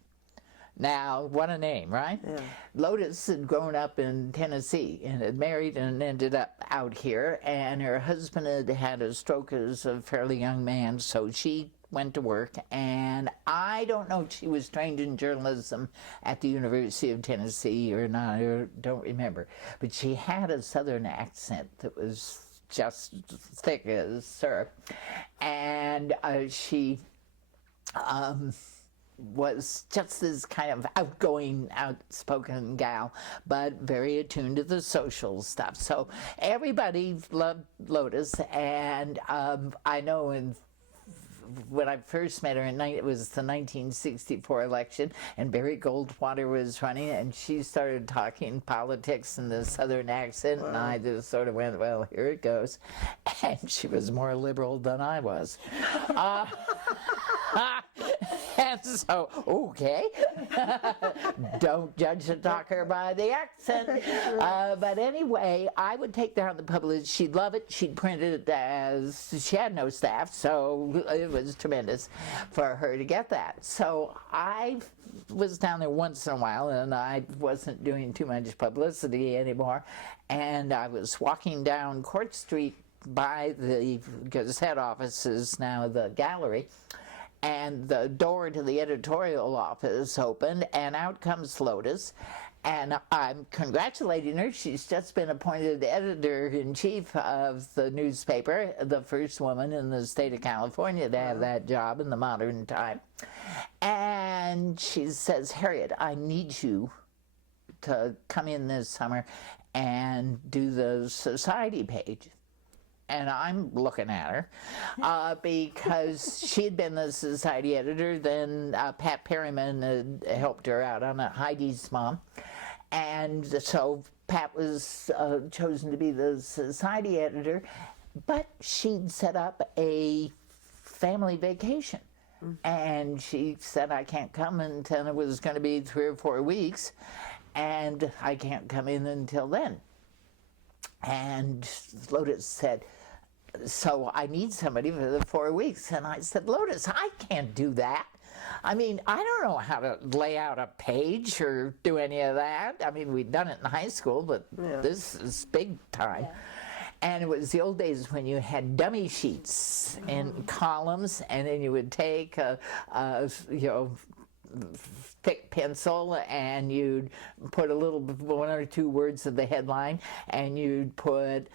Now, what a name, right? Yeah. Lotus had grown up in Tennessee and had married and ended up out here, and her husband had had a stroke as a fairly young man, so she went to work, and I don't know if she was trained in journalism at the University of Tennessee or not, I don't remember, but she had a southern accent that was just thick as syrup, and she was just this kind of outgoing, outspoken gal, but very attuned to the social stuff. So everybody loved Lotus, and I know when I first met her, it was the 1964 election, and Barry Goldwater was running, and she started talking politics in the southern accent, and I just sort of went, well, here it goes. And she was more liberal than I was. And so, okay, don't judge a talker by the accent. But anyway, I would take that on the public. She'd love it. She'd print it as, she had no staff, so it was tremendous for her to get that. So I was down there once in a while, and I wasn't doing too much publicity anymore. And I was walking down Court Street by the Gazette offices, now the gallery, and the door to the editorial office opened, and out comes Lotus, and I'm congratulating her. She's just been appointed editor-in-chief of the newspaper, the first woman in the state of California to have that job in the modern time. And she says, Harriet, I need you to come in this summer and do the society page. And I'm looking at her because she had been the society editor. Then Pat Perryman had helped her out on it, Heidi's mom. And so Pat was chosen to be the society editor, but she'd set up a family vacation. And she said, I can't come until it was going to be 3 or 4 weeks, and I can't come in until then. And Lotus said, so I need somebody for the 4 weeks. And I said, Lotus, I can't do that. I mean, I don't know how to lay out a page or do any of that. I mean, we'd done it in high school, but this is big time. Yeah. And it was the old days when you had dummy sheets and columns, and then you would take a thick pencil, and you'd put a little 1 or 2 words of the headline, and you'd put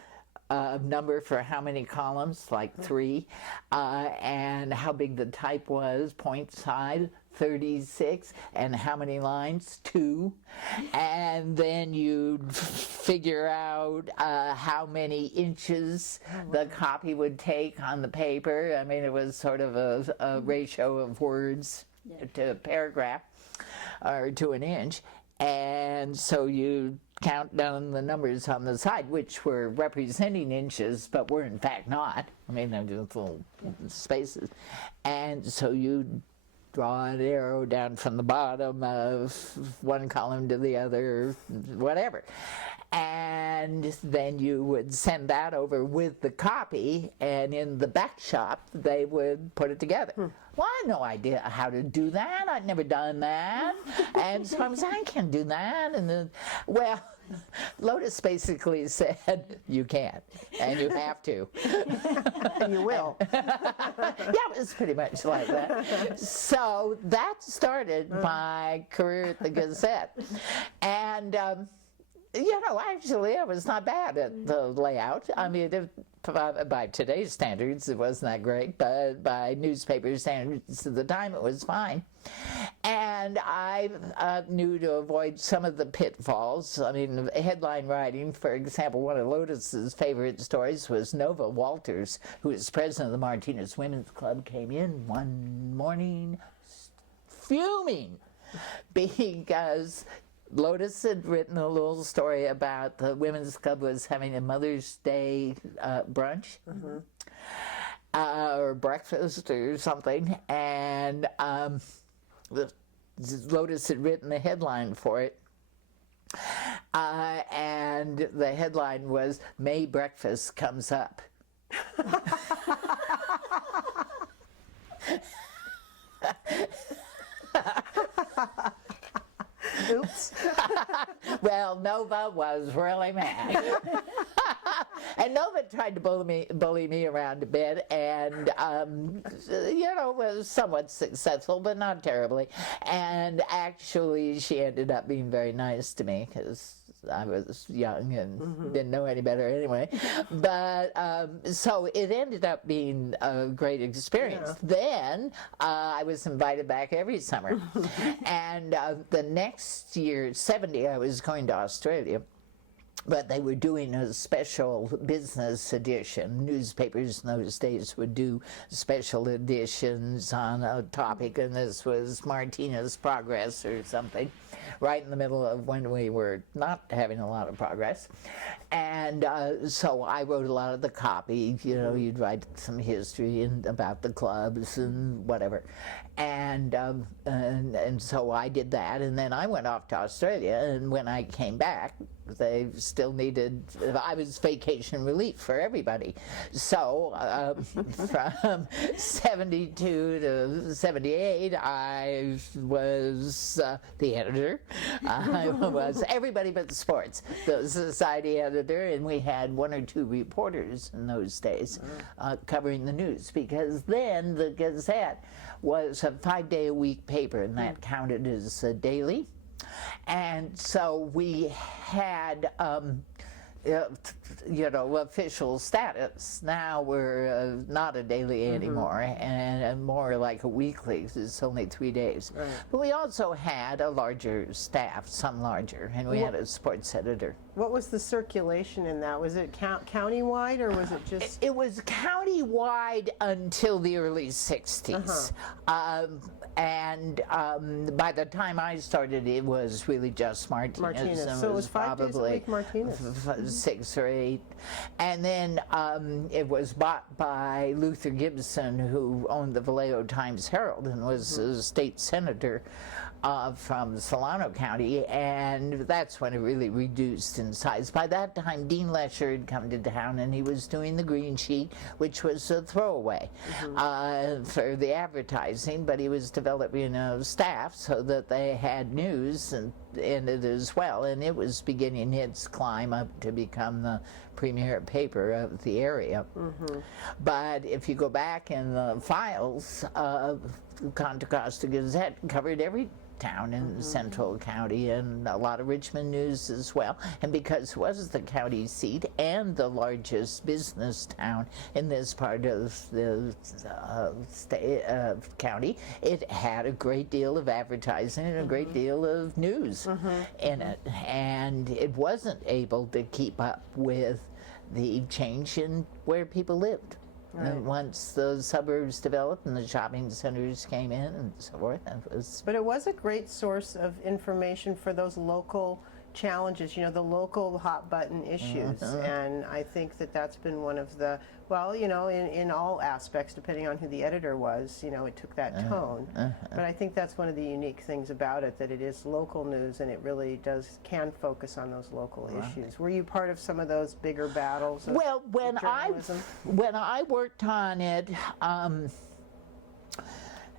a number for how many columns, like 3, and how big the type was, point size, 36, and how many lines, 2. And then you'd figure out how many inches the copy would take on the paper. I mean, it was sort of a ratio of words to a paragraph, or to an inch. And so you count down the numbers on the side, which were representing inches, but were in fact not. I mean, they're just little spaces. And so you draw an arrow down from the bottom of one column to the other, whatever. And then you would send that over with the copy, and in the back shop, they would put it together. Well, I had no idea how to do that. I'd never done that. And so I was saying, I can't do that. And then, well, Lotus basically said, you can't, and you have to. And you will. Yeah, it was pretty much like that. So that started my career at the Gazette. And, actually, I was not bad at the layout. I mean, by today's standards, it wasn't that great, but by newspaper standards at the time, it was fine. And I knew to avoid some of the pitfalls. I mean, headline writing, for example, one of Lotus's favorite stories was Nova Walters, who was president of the Martinez Women's Club, came in one morning fuming because Lotus had written a little story about the Women's Club was having a Mother's Day brunch or breakfast or something, and Lotus had written the headline for it, and the headline was, May Breakfast Comes Up. Oops. Well, Nova was really mad. And Nova tried to bully me around a bit, and was somewhat successful, but not terribly. And actually, she ended up being very nice to me because I was young and didn't know any better anyway. But so it ended up being a great experience. Yeah. Then I was invited back every summer, and the next year, '70, I was going to Australia. But they were doing a special business edition. Newspapers in those days would do special editions on a topic, and this was Martinez Progress or something, right in the middle of when we were not having a lot of progress. And so I wrote a lot of the copy. You'd write some history and about the clubs and whatever. And so I did that, and then I went off to Australia, and when I came back, they still needed, I was vacation relief for everybody. So from 72 to 78, I was the editor. I was everybody but the sports, the society editor, and we had one or two reporters in those days covering the news, because then the Gazette was a 5-day-a-week paper, and that counted as a daily. And so we had, official status. Now we're not a daily anymore, and more like a weekly. It's only 3 days. Right. But we also had a larger staff, some larger, and we had a sports editor. What was the circulation in that? Was it countywide, or was it just? It was countywide until the early 60s. And by the time I started, it was really just Martinez. And So it was 5 days a week Martinez. 6 or 8. And then it was bought by Luther Gibson, who owned the Vallejo Times-Herald and was a state senator from Solano County, and that's when it really reduced in size. By that time, Dean Lesher had come to town, and he was doing the green sheet, which was a throwaway for the advertising, but he was developing a staff so that they had news in it as well, and it was beginning its climb up to become the premier paper of the area. But if you go back in the files, Contra Costa Gazette covered every town in Central County, and a lot of Richmond news as well. And because it was the county seat and the largest business town in this part of the county, it had a great deal of advertising and a great deal of news in it. And it wasn't able to keep up with the change in where people lived. Right. And once the suburbs developed and the shopping centers came in and so forth, it was. But it was a great source of information for those local challenges, the local hot button issues. And I think that that's been one of the, in all aspects, depending on who the editor was, it took that tone. But I think that's one of the unique things about it, that it is local news, and it really can focus on those local issues. Were you part of some of those bigger battles of journalism? When I worked on it,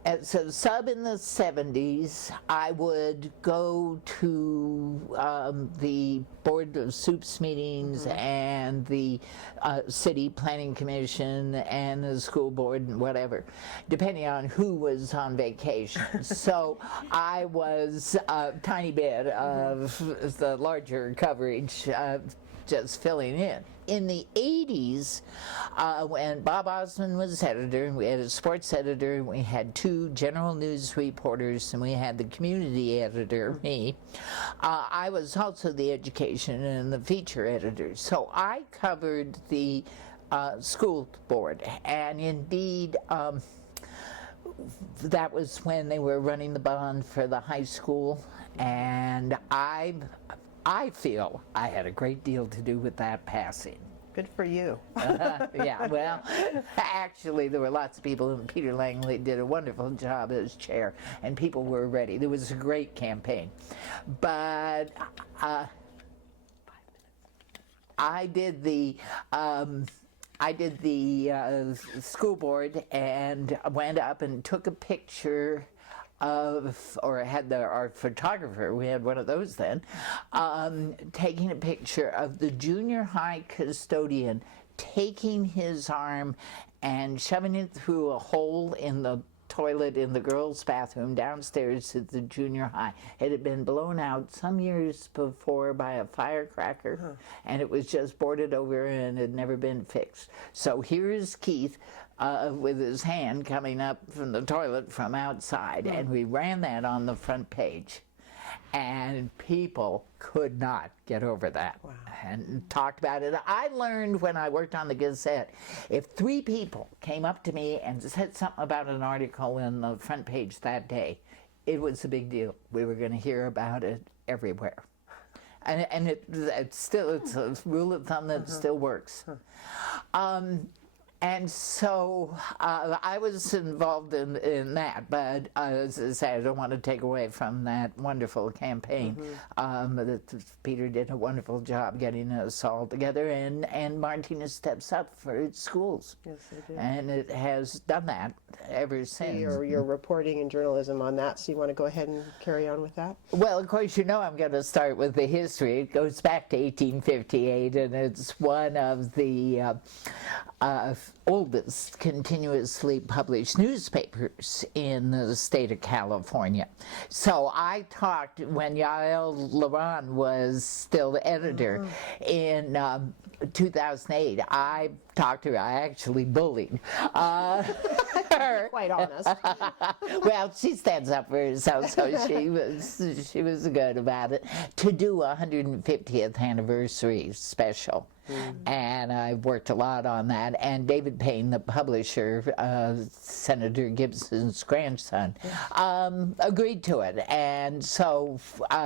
as a sub in the 70s, I would go to the Board of Soups meetings and the City Planning Commission and the school board and whatever, depending on who was on vacation. So I was a tiny bit of the larger coverage, just filling in. In the 80s, when Bob Osmond was editor, and we had a sports editor, and we had 2 general news reporters, and we had the community editor, me, I was also the education and the feature editor. So I covered the school board, and indeed, that was when they were running the bond for the high school, and I feel I had a great deal to do with that passing. Good for you. Yeah, well, actually, there were lots of people, and Peter Langley did a wonderful job as chair, and people were ready. There was a great campaign. But I did the school board and went up and took a picture or had our photographer, we had one of those then, taking a picture of the junior high custodian taking his arm and shoving it through a hole in the toilet in the girls' bathroom downstairs at the junior high. It had been blown out some years before by a firecracker, and it was just boarded over and had never been fixed. So here's Keith with his hand coming up from the toilet from outside, and we ran that on the front page. And people could not get over that. Wow. And talked about it. I learned when I worked on the Gazette, if 3 people came up to me and said something about an article in the front page that day, it was a big deal. We were going to hear about it everywhere. And it's a rule of thumb that still works. And so I was involved in that, but as I say, I don't want to take away from that wonderful campaign. Peter did a wonderful job getting us all together, and Martinez steps up for its schools. Yes, they do. And it has done that ever since. Your reporting and journalism on that, so you want to go ahead and carry on with that? Well, of course, you know I'm going to start with the history. It goes back to 1858, and it's one of the oldest continuously published newspapers in the state of California. So I talked, when Yael Laron was still the editor in 2008, I talked to her. I actually bullied her. Quite honest. Well, she stands up for herself, so she was good about it, to do a 150th anniversary special. And I worked a lot on that. And David Payne, the publisher, Senator Gibson's grandson, agreed to it. And so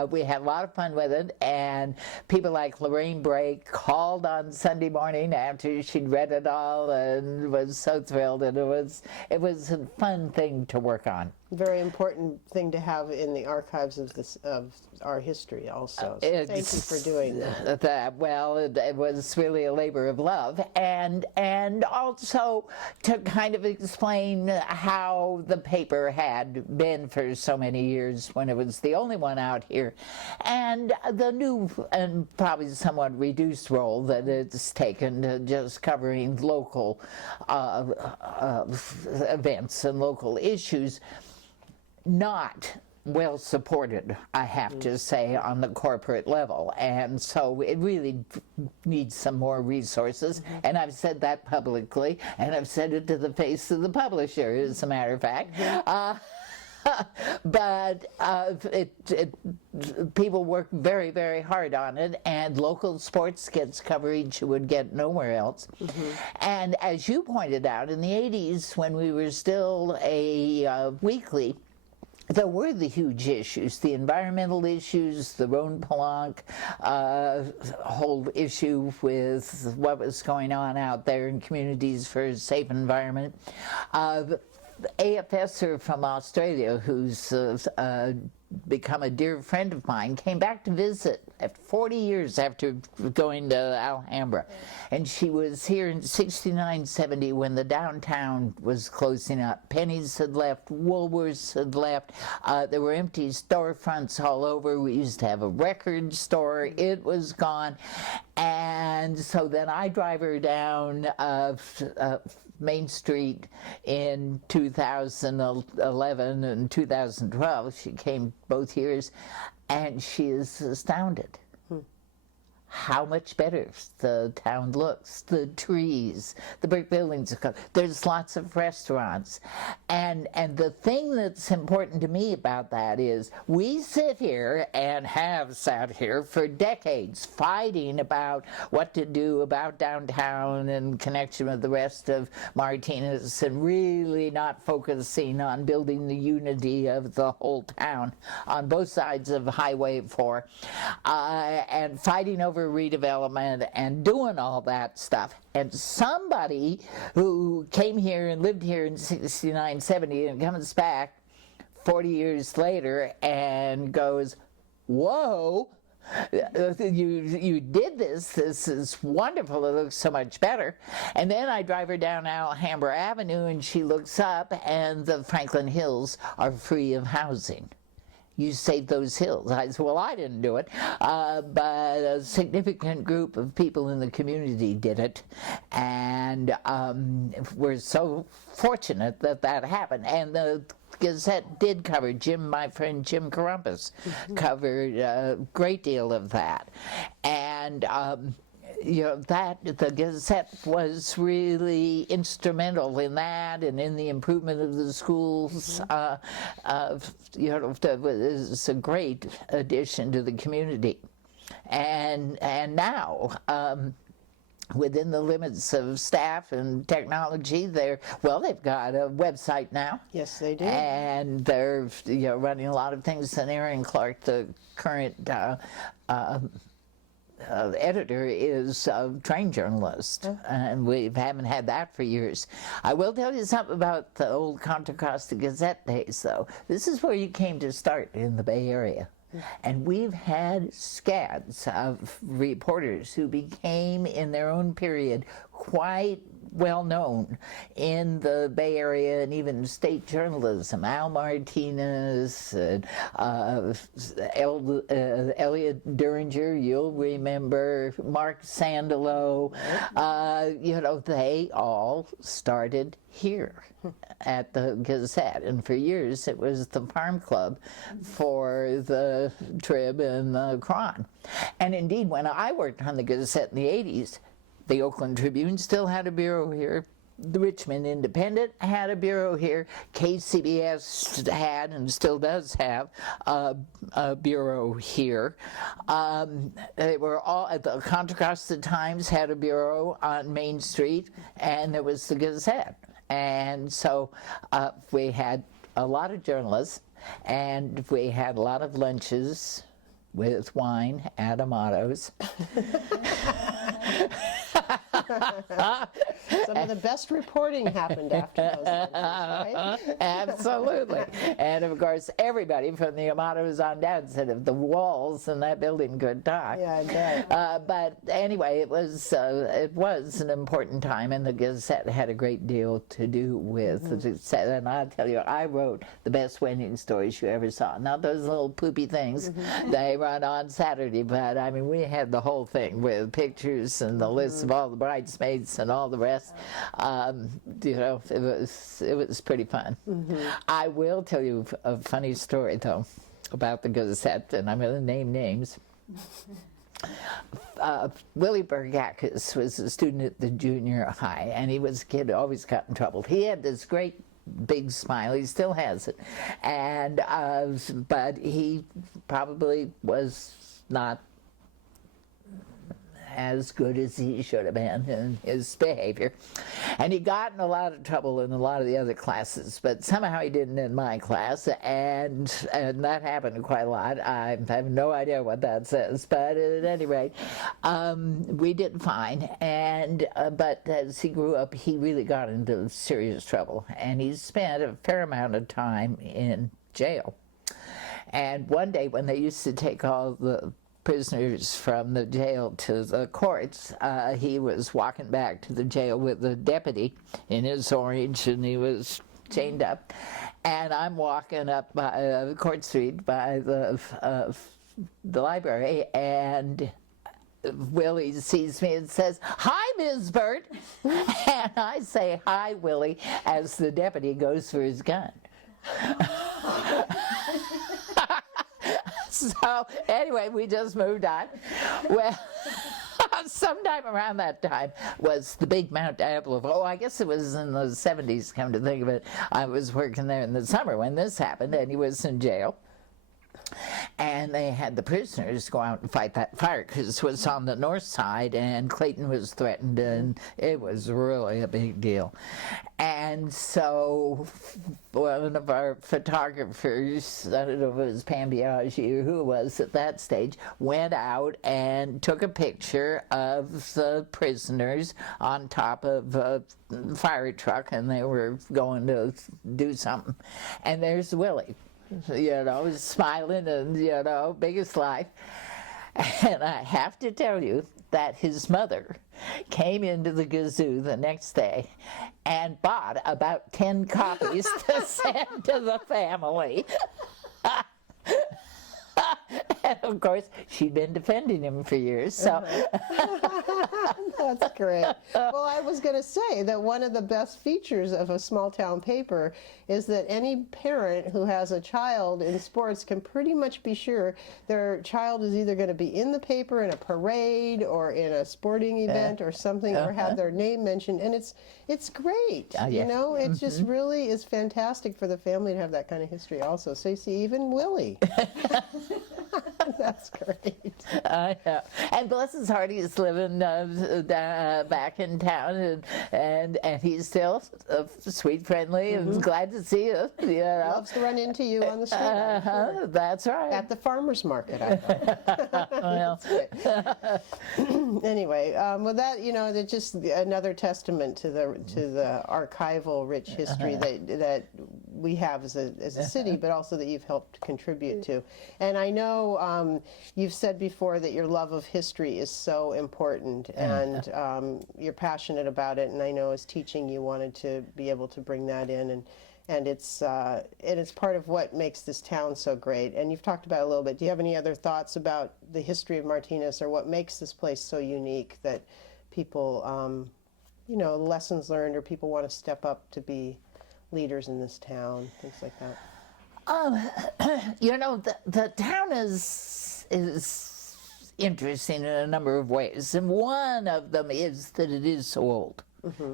we had a lot of fun with it. And people like Lorraine Bray called on Sunday morning after she'd read it all and was so thrilled. And it was a fun thing to work on. Very important thing to have in the archives of our history also. So thank you for doing that. Well, it was really a labor of love, and also to kind of explain how the paper had been for so many years when it was the only one out here, and the new and probably somewhat reduced role that it's taken to just covering local events and local issues. Not well supported, I have to say, on the corporate level, and so it really needs some more resources, and I've said that publicly, and I've said it to the face of the publisher, as a matter of fact. But people work very, very hard on it, and local sports gets coverage you would get nowhere else. And as you pointed out, in the 80s, when we were still a weekly, there were the huge issues, the environmental issues, the Rhone-Poulenc whole issue with what was going on out there in communities for a safe environment. The AFSer from Australia, who's become a dear friend of mine, came back to visit 40 years after going to Alhambra. And she was here in 69, 70 when the downtown was closing up. Penny's had left, Woolworths had left, there were empty storefronts all over. We used to have a record store, it was gone. And so then I drive her down Main Street in 2011 and 2012. She came both years, and she is astounded how much better the town looks. The trees, the brick buildings, there's lots of restaurants. And the thing that's important to me about that is we sit here and have sat here for decades fighting about what to do about downtown in connection with the rest of Martinez, and really not focusing on building the unity of the whole town on both sides of Highway 4, and fighting over redevelopment and doing all that stuff. And somebody who came here and lived here in 69, 70 and comes back 40 years later and goes, whoa, you did this. This is wonderful. It looks so much better. And then I drive her down Alhambra Avenue, and she looks up, and the Franklin Hills are free of housing. You saved those hills. I said, well, I didn't do it, but a significant group of people in the community did it, and we're so fortunate that that happened. And the Gazette did cover, my friend Jim Carumpus covered a great deal of that. And that the Gazette was really instrumental in that and in the improvement of the schools. It's a great addition to the community. And now, within the limits of staff and technology, they've got a website now. Yes, they do. And they're running a lot of things. And Aaron Clark, the current editor, is a trained journalist, and we haven't had that for years. I will tell you something about the old Contra Costa Gazette days, though. This is where you came to start in the Bay Area. And we've had scads of reporters who became, in their own period, quite well known in the Bay Area and even state journalism. Al Martinez, Elliot Duringer, you'll remember, Mark Sandalow, they all started here at the Gazette, and for years it was the Farm Club for the Trib and the Cron. And indeed, when I worked on the Gazette in the 80s, the Oakland Tribune still had a bureau here. The Richmond Independent had a bureau here. KCBS had and still does have a bureau here. They were all, the Contra Costa Times had a bureau on Main Street, and there was the Gazette. And so we had a lot of journalists, and we had a lot of lunches with wine at Amato's. Some of the best reporting happened after those lunches, right? Absolutely. And of course, everybody from the Amatos on down said if the walls in that building could talk. Yeah, I bet. But anyway, it was an important time, and the Gazette had a great deal to do with the Gazette. And I'll tell you, I wrote the best wedding stories you ever saw. Not those little poopy things they run on Saturday, but I mean, we had the whole thing with pictures and the lists of all the bridesmaids and all the rest. It was pretty fun. I will tell you a funny story, though, about the Gazette, and I'm going to name names. Willie Bergakis was a student at the junior high, and he was a kid who always got in trouble. He had this great big smile. He still has it, and but he probably was not as good as he should have been in his behavior. And he got in a lot of trouble in a lot of the other classes, but somehow he didn't in my class, and that happened quite a lot. I have no idea what that says, but at any rate, we did fine. And but as he grew up, he really got into serious trouble, and he spent a fair amount of time in jail. And one day, when they used to take all the prisoners from the jail to the courts, he was walking back to the jail with the deputy in his orange, and he was chained up. And I'm walking up by Court Street by the library, and Willie sees me and says, "Hi, Ms. Burt." And I say, "Hi, Willie," as the deputy goes for his gun. So anyway, we just moved on. Well, sometime around that time was the big Mount Diablo. Oh, I guess it was in the 70s, come to think of it. I was working there in the summer when this happened, and he was in jail. And they had the prisoners go out and fight that fire because it was on the north side, and Clayton was threatened, and it was really a big deal. And so one of our photographers, I don't know if it was Pam Biaggi or who it was at that stage, went out and took a picture of the prisoners on top of a fire truck, and they were going to do something. And there's Willie, smiling and, biggest life. And I have to tell you that his mother came into the Gazoo the next day and bought about 10 copies to send to the family. And of course, she'd been defending him for years, so. That's great. Well, I was going to say that one of the best features of a small town paper is that any parent who has a child in sports can pretty much be sure their child is either going to be in the paper in a parade or in a sporting event or something, or have their name mentioned, and it's great. You know, it just really is fantastic for the family to have that kind of history also. So you see, even Willie. That's great. I know. And bless his heart, he's living back in town, and he's still sweet, friendly, and glad to see you. You know. Loves to run into you on the street. Sure. That's right. At the farmer's market, I know. Well. Anyway, well, that, you know, that's just another testament to the archival rich history that we have as a city, but also that you've helped contribute to. And I know you've said before that your love of history is so important, and you're passionate about it. And I know as teaching, you wanted to be able to bring that in, and it's part of what makes this town so great. And you've talked about it a little bit. Do you have any other thoughts about the history of Martinez, or what makes this place so unique that people, you know, lessons learned, or people want to step up to be leaders in this town, things like that? You know, the town is interesting in a number of ways, and one of them is that it is so old.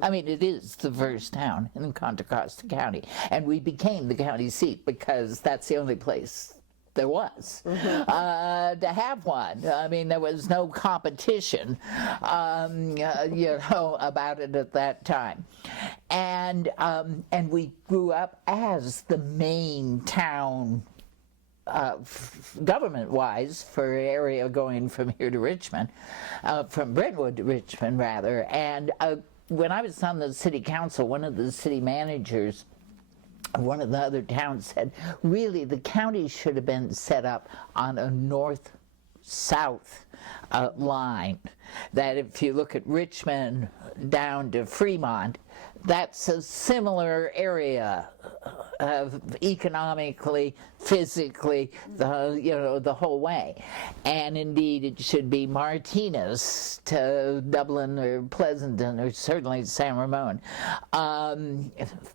I mean, it is the first town in Contra Costa County, and we became the county seat because that's the only place there was to have one. I mean, there was no competition, you know, about it at that time, and we grew up as the main town. Government-wise, for area going from here to Richmond, from Brentwood to Richmond, rather. And when I was on the city council, one of the city managers, one of the other towns, said, really, the county should have been set up on a north-south line. That if you look at Richmond down to Fremont, that's a similar area of economically, physically, the whole way. And indeed, it should be Martinez to Dublin or Pleasanton or certainly San Ramon,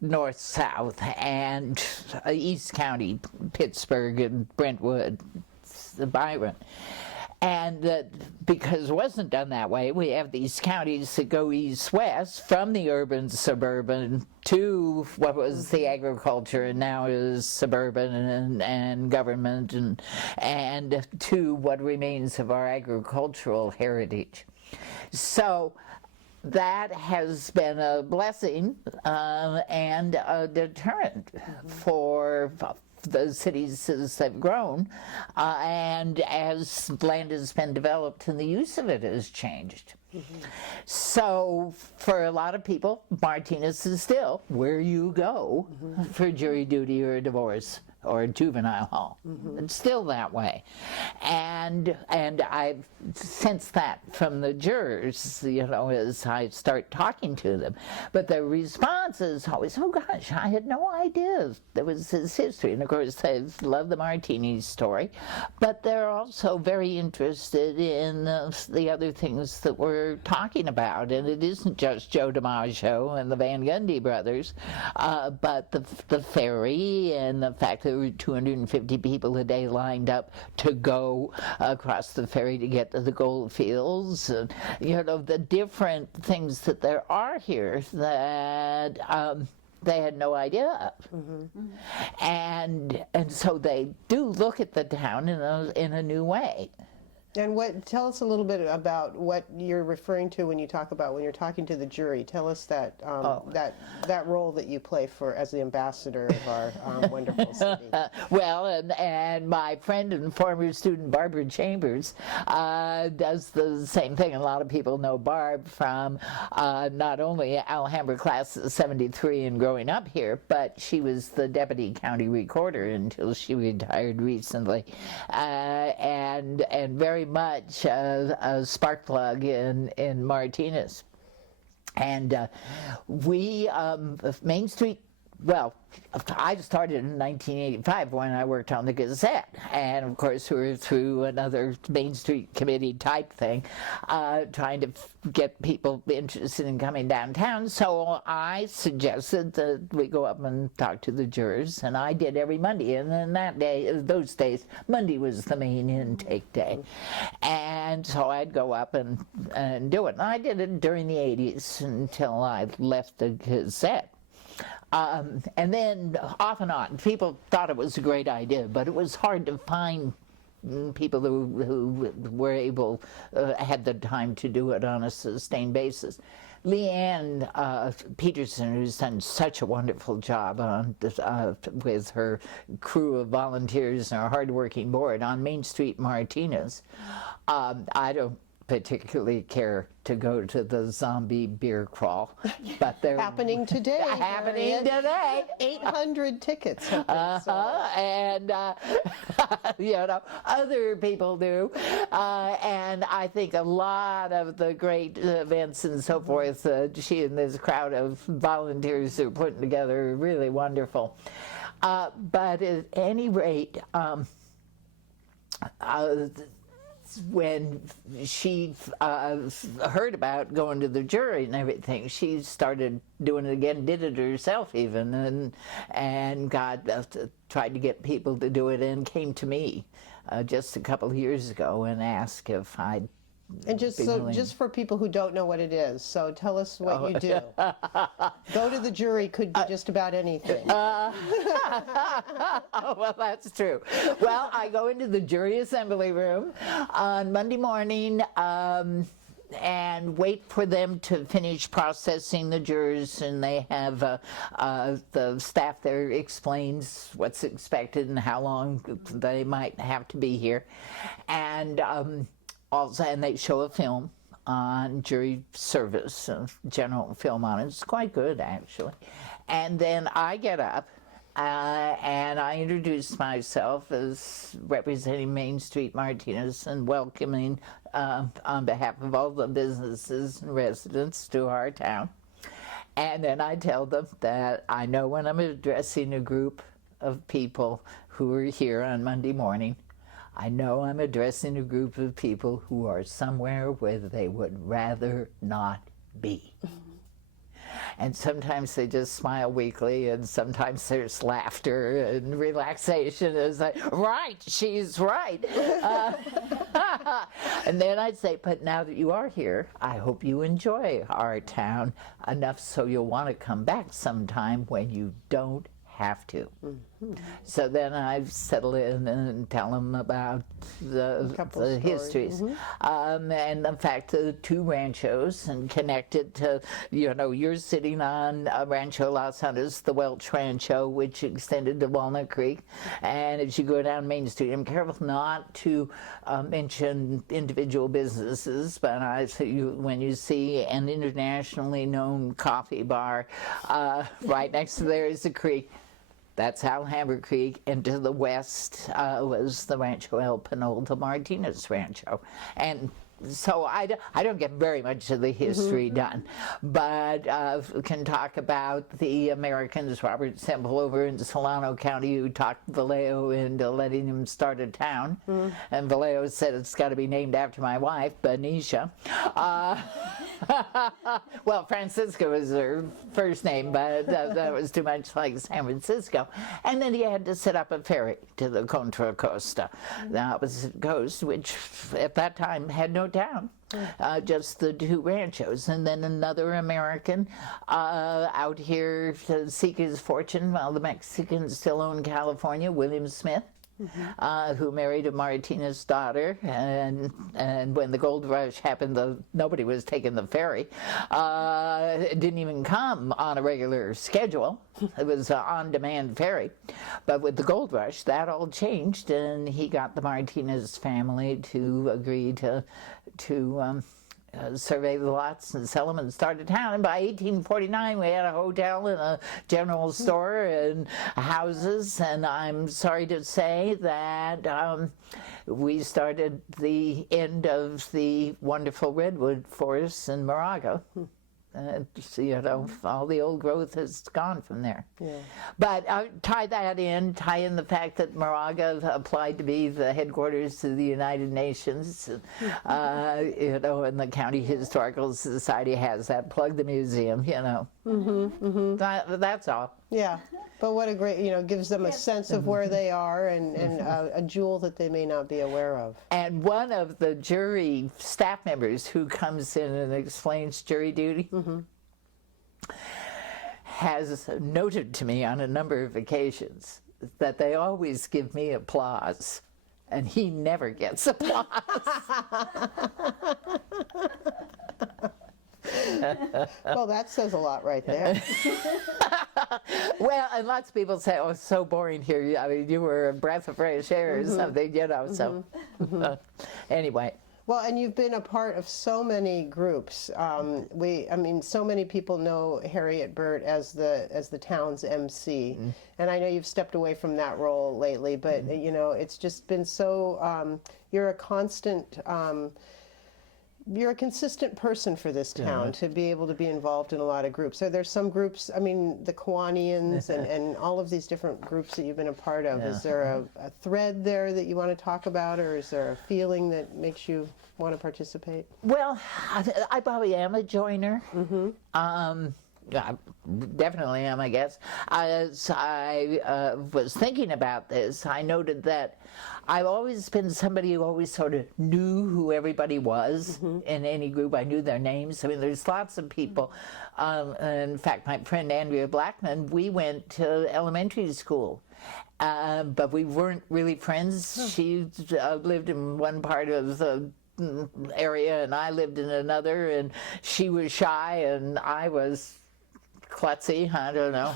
north-south, and East County, Pittsburgh and Brentwood, Byron. And because it wasn't done that way, we have these counties that go east-west from the urban suburban to what was the agriculture and now is suburban and government, and to what remains of our agricultural heritage. So that has been a blessing and a deterrent for the cities as they've grown, and as land has been developed and the use of it has changed. So for a lot of people, Martinez is still where you go for jury duty or a divorce or a juvenile hall. It's still that way. And I've sensed that from the jurors, you know, as I start talking to them. But their response is always, oh gosh, I had no idea there was this history. And of course, they love the Martinez story, but they're also very interested in the other things that we're talking about. And it isn't just Joe DiMaggio and the Van Gundy brothers, but the ferry and the fact that there were 250 people a day lined up to go across the ferry to get to the gold fields, and you know, the different things that there are here that they had no idea of. And so they do look at the town in a new way. And tell us a little bit about what you're referring to when you're talking to the jury. Tell us that that role that you play as the ambassador of our wonderful city. Well, and my friend and former student Barbara Chambers does the same thing. A lot of people know Barb from not only Alhambra class of '73 and growing up here, but she was the deputy county recorder until she retired recently, and very very much a spark plug in Martinez. And we, Main Street, well, I started in 1985 when I worked on the Gazette, and of course we were through another Main Street committee type thing, trying to get people interested in coming downtown. So I suggested that we go up and talk to the jurors, and I did every Monday. And then those days, Monday was the main intake day, and so I'd go up and do it. And I did it during the 80s until I left the Gazette. And then off and on, people thought it was a great idea, but it was hard to find people who were able, had the time to do it on a sustained basis. Leanne Peterson, who's done such a wonderful job on, with her crew of volunteers and our hardworking board on Main Street Martinez. I don't particularly care to go to the zombie beer crawl, but they're Happening today. happening today. 800 tickets have been sold. And you know, other people do, and I think a lot of the great events and so forth, she and this crowd of volunteers are putting together are really wonderful. But at any rate, when she heard about going to the jury and everything, she started doing it again, did it herself even, and tried to get people to do it, and came to me just a couple of years ago and asked if I'd And just for people who don't know what it is, so tell us what you do. Go to the jury could be just about anything. Well, that's true. Well, I go into the jury assembly room on Monday morning and wait for them to finish processing the jurors, and they have the staff there explains what's expected and how long they might have to be here, and also, and they show a film on jury service, a general film on it. It's quite good, actually. And then I get up and I introduce myself as representing Main Street Martinez and welcoming on behalf of all the businesses and residents to our town. And then I tell them that I know when I'm addressing a group of people who are here on Monday morning, I know I'm addressing a group of people who are somewhere where they would rather not be. And sometimes they just smile weakly, and sometimes there's laughter and relaxation. It's like, right, she's right. And then I'd say, but now that you are here, I hope you enjoy our town enough so you'll want to come back sometime when you don't have to. Mm-hmm. So then I settle in and tell them about the histories. Mm-hmm. And in fact, the two ranchos, and connected to, you know, you're sitting on Rancho Las Huntas, the Welch Rancho, which extended to Walnut Creek. And as you go down Main Street, I'm careful not to mention individual businesses, but when you see an internationally known coffee bar, right next to there is a creek. That's Alhambra Creek, and to the west was the Rancho El Pinol Martinez Rancho. And so I don't get very much of the history done, but can talk about the Americans, Robert Semple over in Solano County, who talked Vallejo into letting him start a town. And Vallejo said it's got to be named after my wife, Benicia. Well, Francisco was her first name, but that was too much like San Francisco. And then he had to set up a ferry to the Contra Costa. That was a coast which at that time had no town, just the two ranchos. And then another American out here to seek his fortune while the Mexicans still owned California, William Smith. Who married a Martinez daughter, and when the gold rush happened, nobody was taking the ferry. It didn't even come on a regular schedule. It was an on-demand ferry. But with the gold rush, that all changed, and he got the Martinez family to agree to survey the lots and sell them and start a town. And by 1849, we had a hotel and a general store and houses. And I'm sorry to say that we started the end of the wonderful redwood forests in Moraga. So, you know, all the old growth has gone from there. Yeah. But tie in the fact that Moraga applied to be the headquarters to the United Nations, you know, and the County Historical Society has that. Plug the museum, you know. That's all. Yeah, but what a great, you know, gives them a sense of where they are and a jewel that they may not be aware of. And one of the jury staff members who comes in and explains jury duty has noted to me on a number of occasions that they always give me applause, and he never gets applause. Well, that says a lot right there. Well, and lots of people say, oh, it's so boring here. I mean, you were a breath of fresh air or something, you know, so anyway. Well, and you've been a part of so many groups. I mean, so many people know Harriett Burt as the town's MC, and I know you've stepped away from that role lately. But you know, it's just been so. You're a constant. You're a consistent person for this town to be able to be involved in a lot of groups. Are there some groups, I mean, the Kiwanians and all of these different groups that you've been a part of, is there a thread there that you want to talk about, or is there a feeling that makes you want to participate? Well, I probably am a joiner. I definitely am, I guess. As I was thinking about this, I noted that I've always been somebody who always sort of knew who everybody was in any group. I knew their names. I mean, there's lots of people. In fact, my friend Andrea Blackman, we went to elementary school. But we weren't really friends. She lived in one part of the area and I lived in another, and she was shy and I was klutzy. I don't know.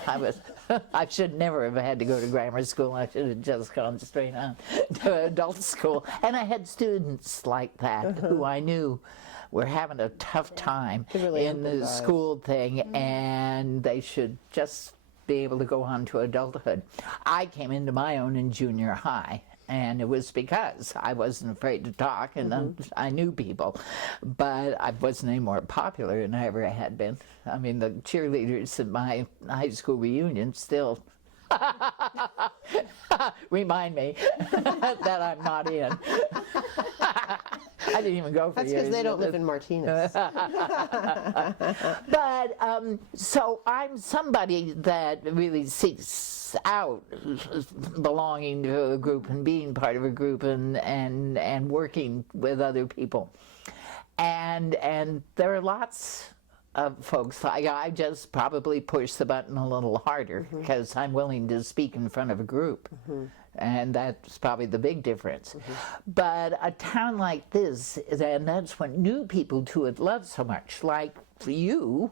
I should never have had to go to grammar school. I should have just gone straight on to adult school. And I had students like that who I knew were having a tough time really in the school thing, and they should just be able to go on to adulthood. I came into my own in junior high. And it was because I wasn't afraid to talk, and I knew people, but I wasn't any more popular than I ever had been. I mean, the cheerleaders at my high school reunion still remind me that I'm not in. I didn't even go for That's years. because they don't live in Martinez. But so I'm somebody that really seeks out belonging to a group and being part of a group and working with other people. And there are lots of folks. I just probably push the button a little harder because I'm willing to speak in front of a group. And that's probably the big difference. But a town like this, and that's what new to it love so much, like you,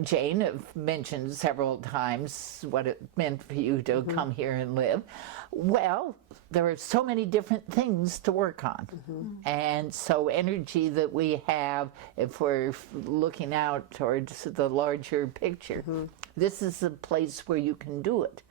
Jane, have mentioned several times what it meant for you to come here and live. Well, there are so many different things to work on. And so energy that we have, if we're looking out towards the larger picture, this is a place where you can do it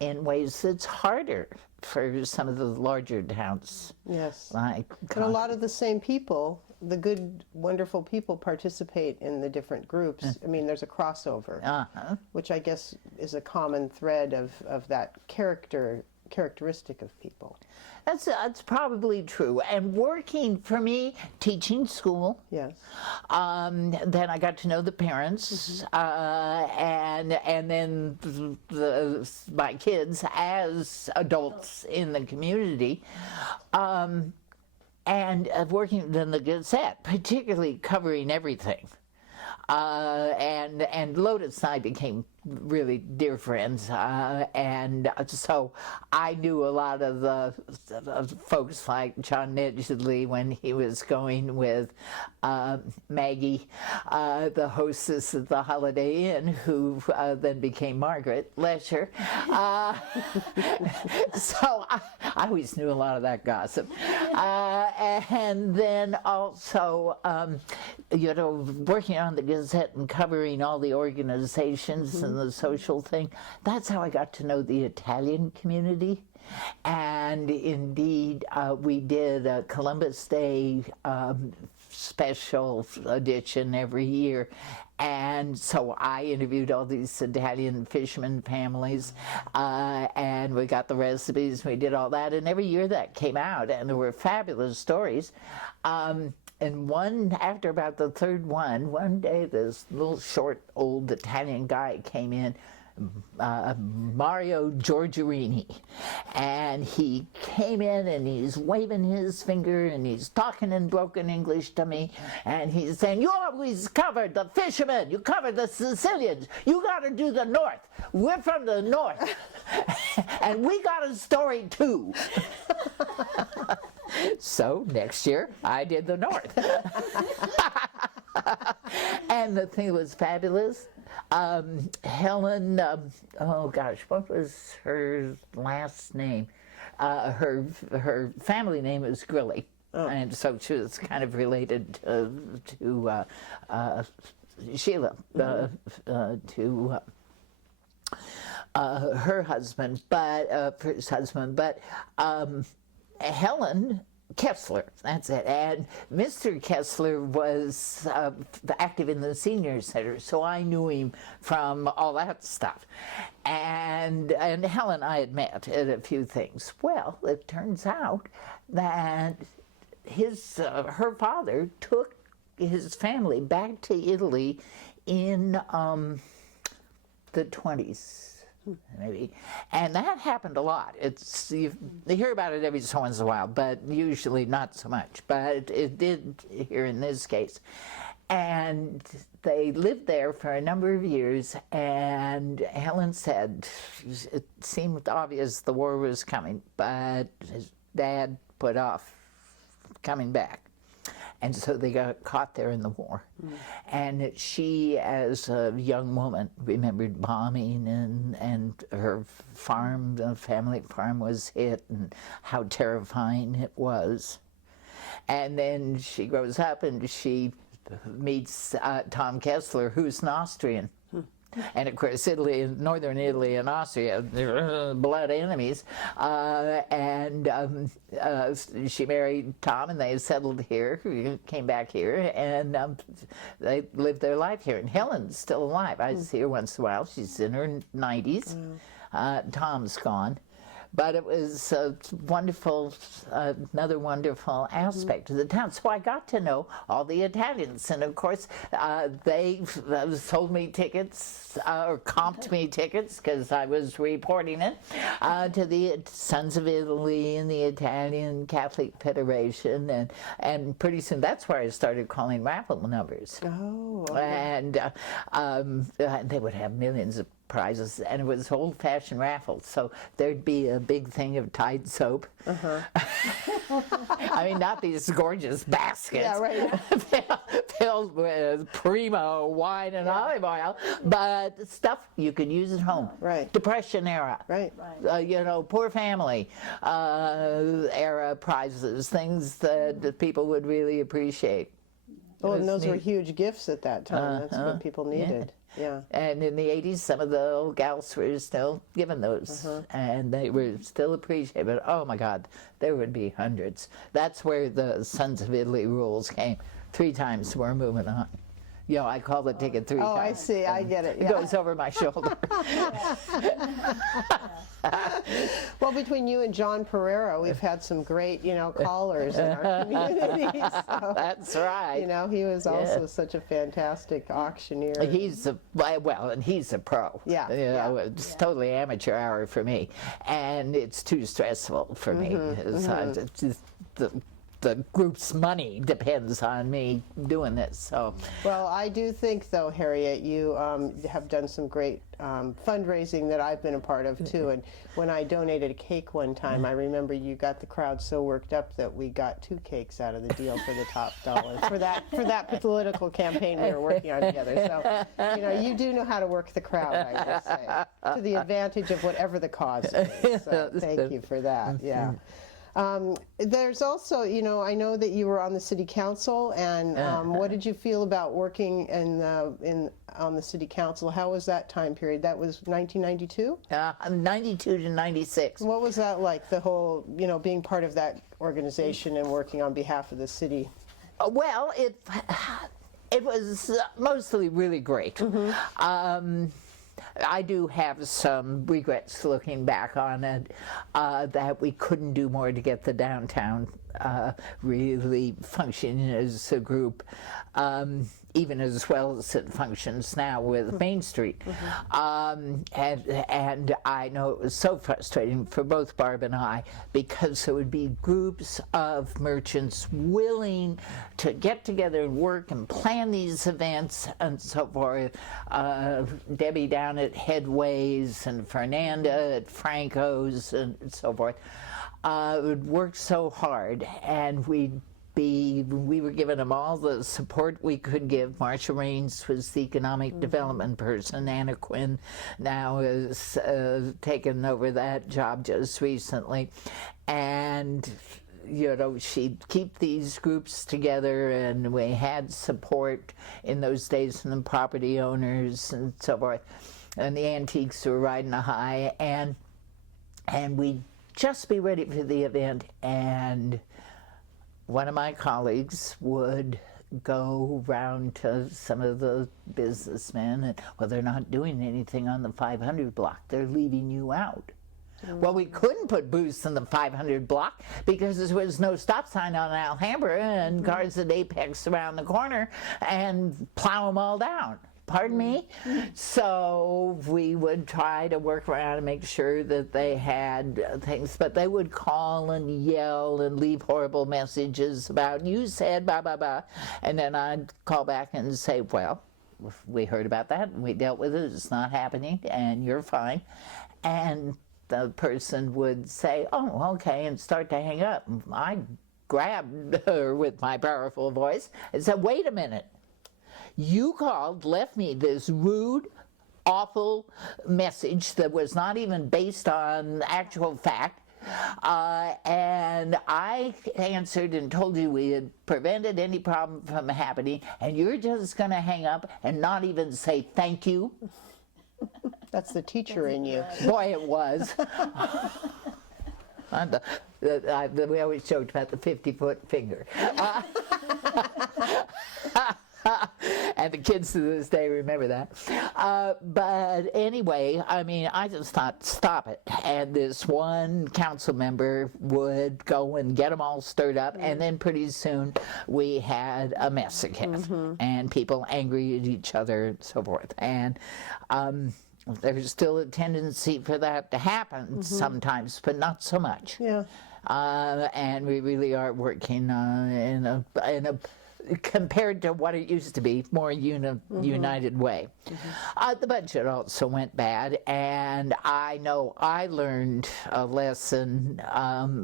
in ways that's harder for some of the larger towns. Yes. Like, and a lot of the same people, the good, wonderful people, participate in the different groups. I mean, there's a crossover, which I guess is a common thread of that characteristic of people. That's probably true. And working for me, teaching school. Yes. Then I got to know the parents, and then my kids as adults in the community, and working in the Gazette, particularly covering everything. And Lotus and I became really dear friends, and so I knew a lot of the folks like John Nedgley when he was going with Maggie, the hostess at the Holiday Inn, who then became Margaret Lesher. So I always knew a lot of that gossip. And then also, working on the Gazette and covering all the organizations and the social thing. That's how I got to know the Italian community. And indeed, we did a Columbus Day special edition every year. And so I interviewed all these Italian fishermen families, and we got the recipes, we did all that, and every year that came out, and there were fabulous stories. And after about the third one day this little short old Italian guy came in, Mario Giorgerini, and he came in and he's waving his finger and he's talking in broken English to me, and he's saying, you always covered the fishermen, you covered the Sicilians, you got to do the North, we're from the North, and we got a story too. So next year I did the North. And the thing was fabulous. Helen, oh gosh, what was her last name? Her family name is Grilly, and so she was kind of related to Sheila, to her husband, but first husband, but Helen Kessler, that's it. And Mr. Kessler was active in the senior center, so I knew him from all that stuff. And Helen and I had met at a few things. Well, it turns out that her father took his family back to Italy in the 20s. Maybe, and that happened a lot. You hear about it every so once in a while, but usually not so much. But it did here in this case, and they lived there for a number of years. And Helen said it seemed obvious the war was coming, but his dad put off coming back. And so they got caught there in the war. And she, as a young woman, remembered bombing and her farm, the family farm was hit, and how terrifying it was. And then she grows up and she meets Tom Kessler, who's an Austrian. And of course, northern Italy and Austria, they're blood enemies. She married Tom, and they settled here, came back here, and they lived their life here. And Helen's still alive. I see her once in a while. She's in her 90s. Tom's gone. But it was another wonderful aspect of the town. So I got to know all the Italians. And of course, they sold me tickets, or comped me tickets, because I was reporting it, to the Sons of Italy and the Italian Catholic Federation. And pretty soon, that's where I started calling raffle numbers. Oh, okay. And they would have millions of prizes, and it was old-fashioned raffles, so there'd be a big thing of Tide soap. I mean, not these gorgeous baskets, Yeah, right. filled with primo wine and olive oil, but stuff you could use at home. Right. Depression era. Right. Poor family era prizes, things that people would really appreciate. Oh, and those were huge gifts at that time. That's what people needed. Yeah. And in the 80s, some of the old gals were still given those, and they were still appreciated. But oh my God, there would be hundreds. That's where the Sons of Italy rules came. 3 times we're moving on. I call the ticket 3 times. Oh, I see. I get it. It goes over my shoulder. Well, between you and John Pereira, we've had some great, callers in our community. So, That's right. he was also such a fantastic auctioneer. He's a pro. Yeah. It's totally amateur hour for me, and it's too stressful for me. It's just the group's money depends on me doing this. So, well, I do think, though, Harriet, you have done some great fundraising that I've been a part of too. And when I donated a cake one time, I remember you got the crowd so worked up that we got 2 cakes out of the deal for the top dollar for that political campaign we were working on together. So, you do know how to work the crowd, I would say, to the advantage of whatever the cause is. So thank you for that. Yeah. There's also, you know, I know that you were on the city council, and what did you feel about working on the city council? How was that time period? That was 1992? 92 to 96. What was that like, the whole, you know, being part of that organization and working on behalf of the city? Well, it was mostly really great. I do have some regrets looking back on it, that we couldn't do more to get the downtown really functioning as a group, even as well as it functions now with Main Street. And I know it was so frustrating for both Barb and I, because there would be groups of merchants willing to get together and work and plan these events and so forth. Debbie down at Headways and Fernanda at Franco's and so forth. Would work so hard, and we were giving them all the support we could give. Marsha Raines was the economic development person. Anna Quinn now has taken over that job just recently, and you know, she'd keep these groups together, and we had support in those days from the property owners and so forth, and the antiques were riding a high, and we'd just be ready for the event, and one of my colleagues would go round to some of the businessmen and, well, they're not doing anything on the 500 block, they're leaving you out. Well, we couldn't put booths in the 500 block because there was no stop sign on Alhambra, and cars at Apex around the corner and plow them all down. Pardon me? So we would try to work around and make sure that they had things, but they would call and yell and leave horrible messages about, you said blah, blah, blah. And then I'd call back and say, well, we heard about that and we dealt with it, it's not happening and you're fine. And the person would say, oh, okay, and start to hang up. I grabbed her with my powerful voice and said, wait a minute. You called, left me this rude, awful message that was not even based on actual fact, and I answered and told you we had prevented any problem from happening, and you're just going to hang up and not even say thank you? That's the teacher in you. Boy, it was. We always joked about the 50-foot finger. And the kids to this day remember that. But anyway, I mean, I just thought, stop it. And this one council member would go and get them all stirred up, and then pretty soon we had a mess again, and people angry at each other and so forth. And there's still a tendency for that to happen sometimes, but not so much. Yeah. And we really are working in a compared to what it used to be, more united way. The budget also went bad, and I know I learned a lesson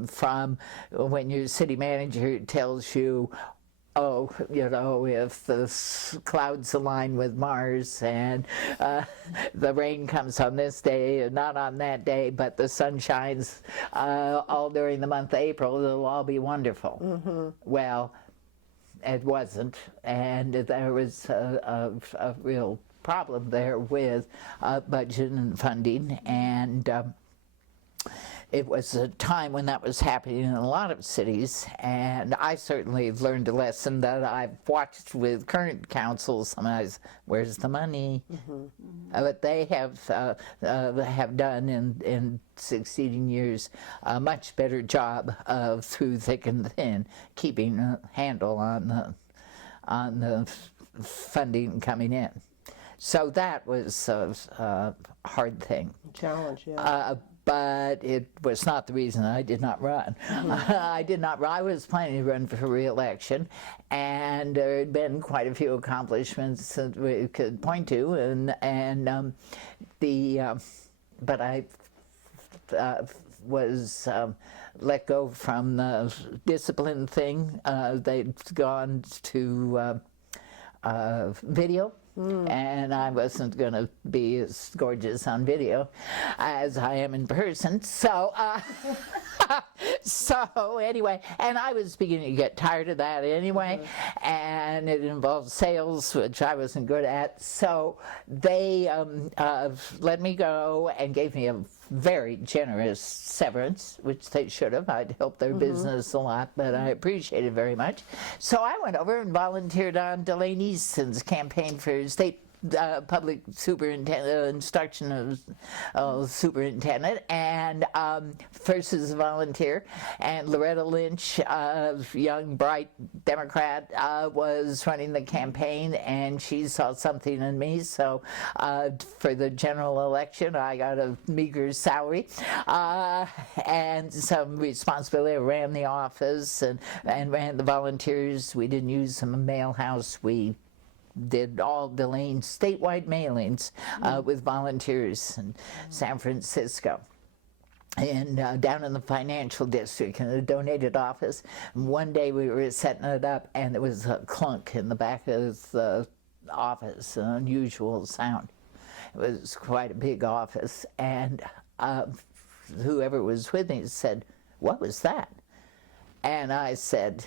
from when your city manager tells you, oh, you know, if the clouds align with Mars and the rain comes on this day and not on that day, but the sun shines all during the month of April, it'll all be wonderful. Well, it wasn't, and there was a real problem there with budget and funding, and it was a time when that was happening in a lot of cities, and I certainly learned a lesson that I've watched with current councils. Sometimes, where's the money? But they have done in succeeding years a much better job of, through thick and thin, keeping a handle on the funding coming in. So that was a hard thing. Challenge, yeah. But it was not the reason I did not run. I did not run. I was planning to run for re-election, and there had been quite a few accomplishments that we could point to, but I was let go from the discipline thing. They'd gone to video. And I wasn't going to be as gorgeous on video as I am in person. So, so anyway, and I was beginning to get tired of that anyway, and it involved sales, which I wasn't good at. So they let me go and gave me a very generous severance, which they should have. I'd helped their business a lot, but I appreciated it very much. So I went over and volunteered on Delane Easton's campaign for state public superintendent, instruction of superintendent, and first as a volunteer, and Loretta Lynch, a young, bright Democrat, was running the campaign, and she saw something in me, so for the general election, I got a meager salary, and some responsibility. I ran the office and ran the volunteers. We didn't use a mail house. We did all Delane statewide mailings with volunteers in San Francisco and down in the financial district in a donated office. And one day we were setting it up and there was a clunk in the back of the office, an unusual sound. It was quite a big office, and whoever was with me said, "What was that?" And I said,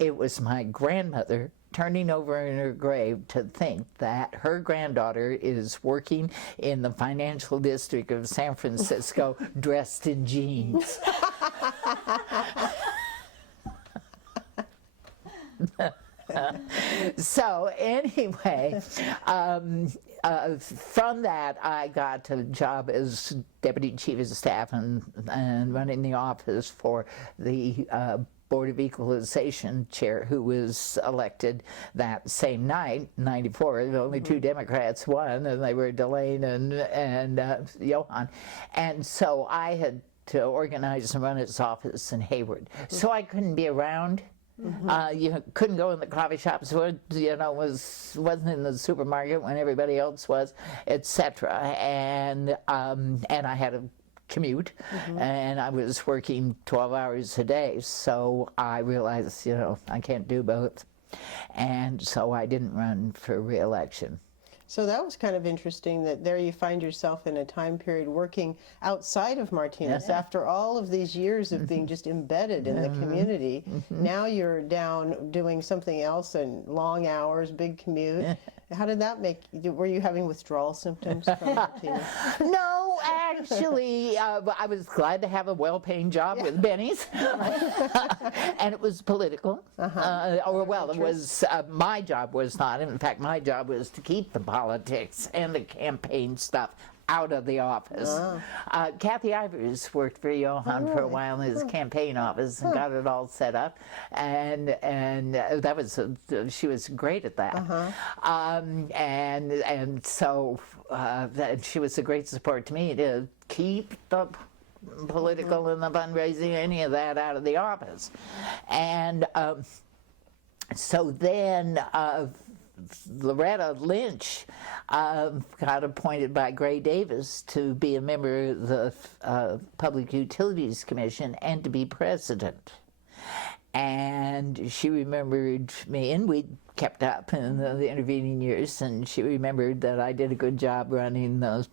"It was my grandmother turning over in her grave to think that her granddaughter is working in the financial district of San Francisco dressed in jeans." So anyway, from that I got a job as deputy chief of staff and running the office for the Board of Equalization chair, who was elected that same night, 94. Only two Democrats won, and they were Delane and Johan. And so I had to organize and run his office in Hayward. So I couldn't be around. You couldn't go in the coffee shops, wasn't in the supermarket when everybody else was, etc. And I had a commute, and I was working 12 hours a day, so I realized, I can't do both, and so I didn't run for re-election. So that was kind of interesting that there you find yourself in a time period working outside of Martinez after all of these years of being just embedded in the community. Now you're down doing something else and long hours, big commute. How did that were you having withdrawal symptoms from Martinez? No, actually, I was glad to have a well-paying job with Benny's, and it was political. It was, my job was not. In fact, my job was to keep the politics and the campaign stuff out of the office. Kathy Ivers worked for Johan for a while in his campaign office and got it all set up, and that was she was great at that. And so she was a great support to me to keep the political and the fundraising, any of that, out of the office. And so then Loretta Lynch got appointed by Gray Davis to be a member of the Public Utilities Commission and to be president. And she remembered me, and we kept up in the intervening years, and she remembered that I did a good job running the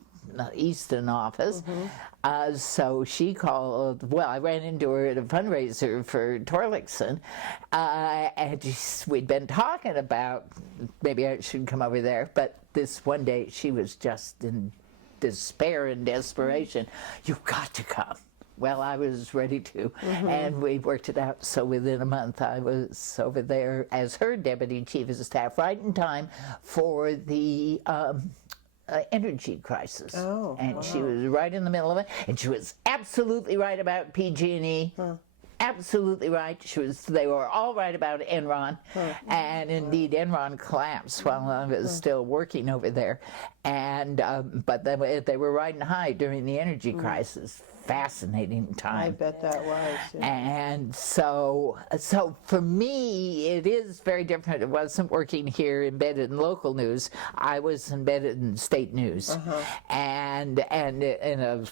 Easton office. So she called, I ran into her at a fundraiser for Torlakson, and we'd been talking about maybe I should come over there, but this one day she was just in despair and desperation. "You've got to come." Well, I was ready to, and we worked it out. So within a month, I was over there as her deputy chief of staff, right in time for the energy crisis. And she was right in the middle of it, and she was absolutely right about PG&E. Absolutely right. They were all right about Enron, and indeed Enron collapsed while I was still working over there. And but they were riding high during the energy crisis. fascinating I time. bet that was. Yeah. And so for me, it is very different. It wasn't working here embedded in local news. I was embedded in state news, and in a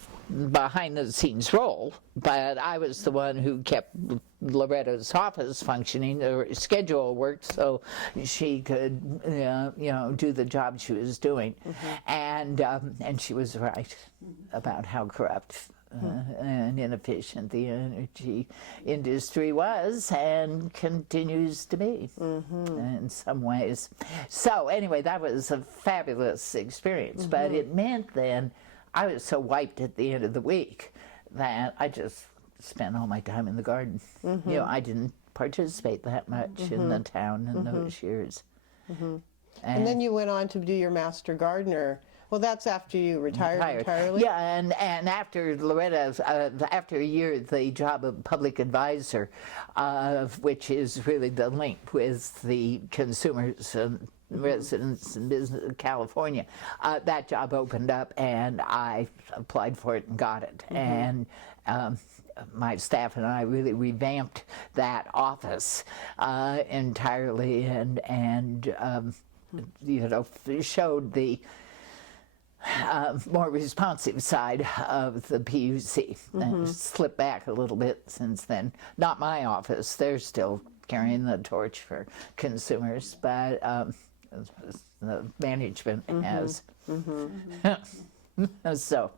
behind-the-scenes role. But I was the one who kept Loretta's office functioning. Her schedule worked so she could, do the job she was doing, and she was right about how corrupt and inefficient the energy industry was and continues to be in some ways. So anyway, that was a fabulous experience, but it meant then I was so wiped at the end of the week that I just spent all my time in the garden. I didn't participate that much in the town in those years. And then you went on to do your Master Gardener. Well, that's after you retired entirely? Yeah, and after Loretta's, after a year, the job of public advisor, which is really the link with the consumers and residents and business of California, that job opened up, and I applied for it and got it. And my staff and I really revamped that office entirely, and showed the more responsive side of the PUC. And slipped back a little bit since then. Not my office; they're still carrying the torch for consumers, but the management has. So.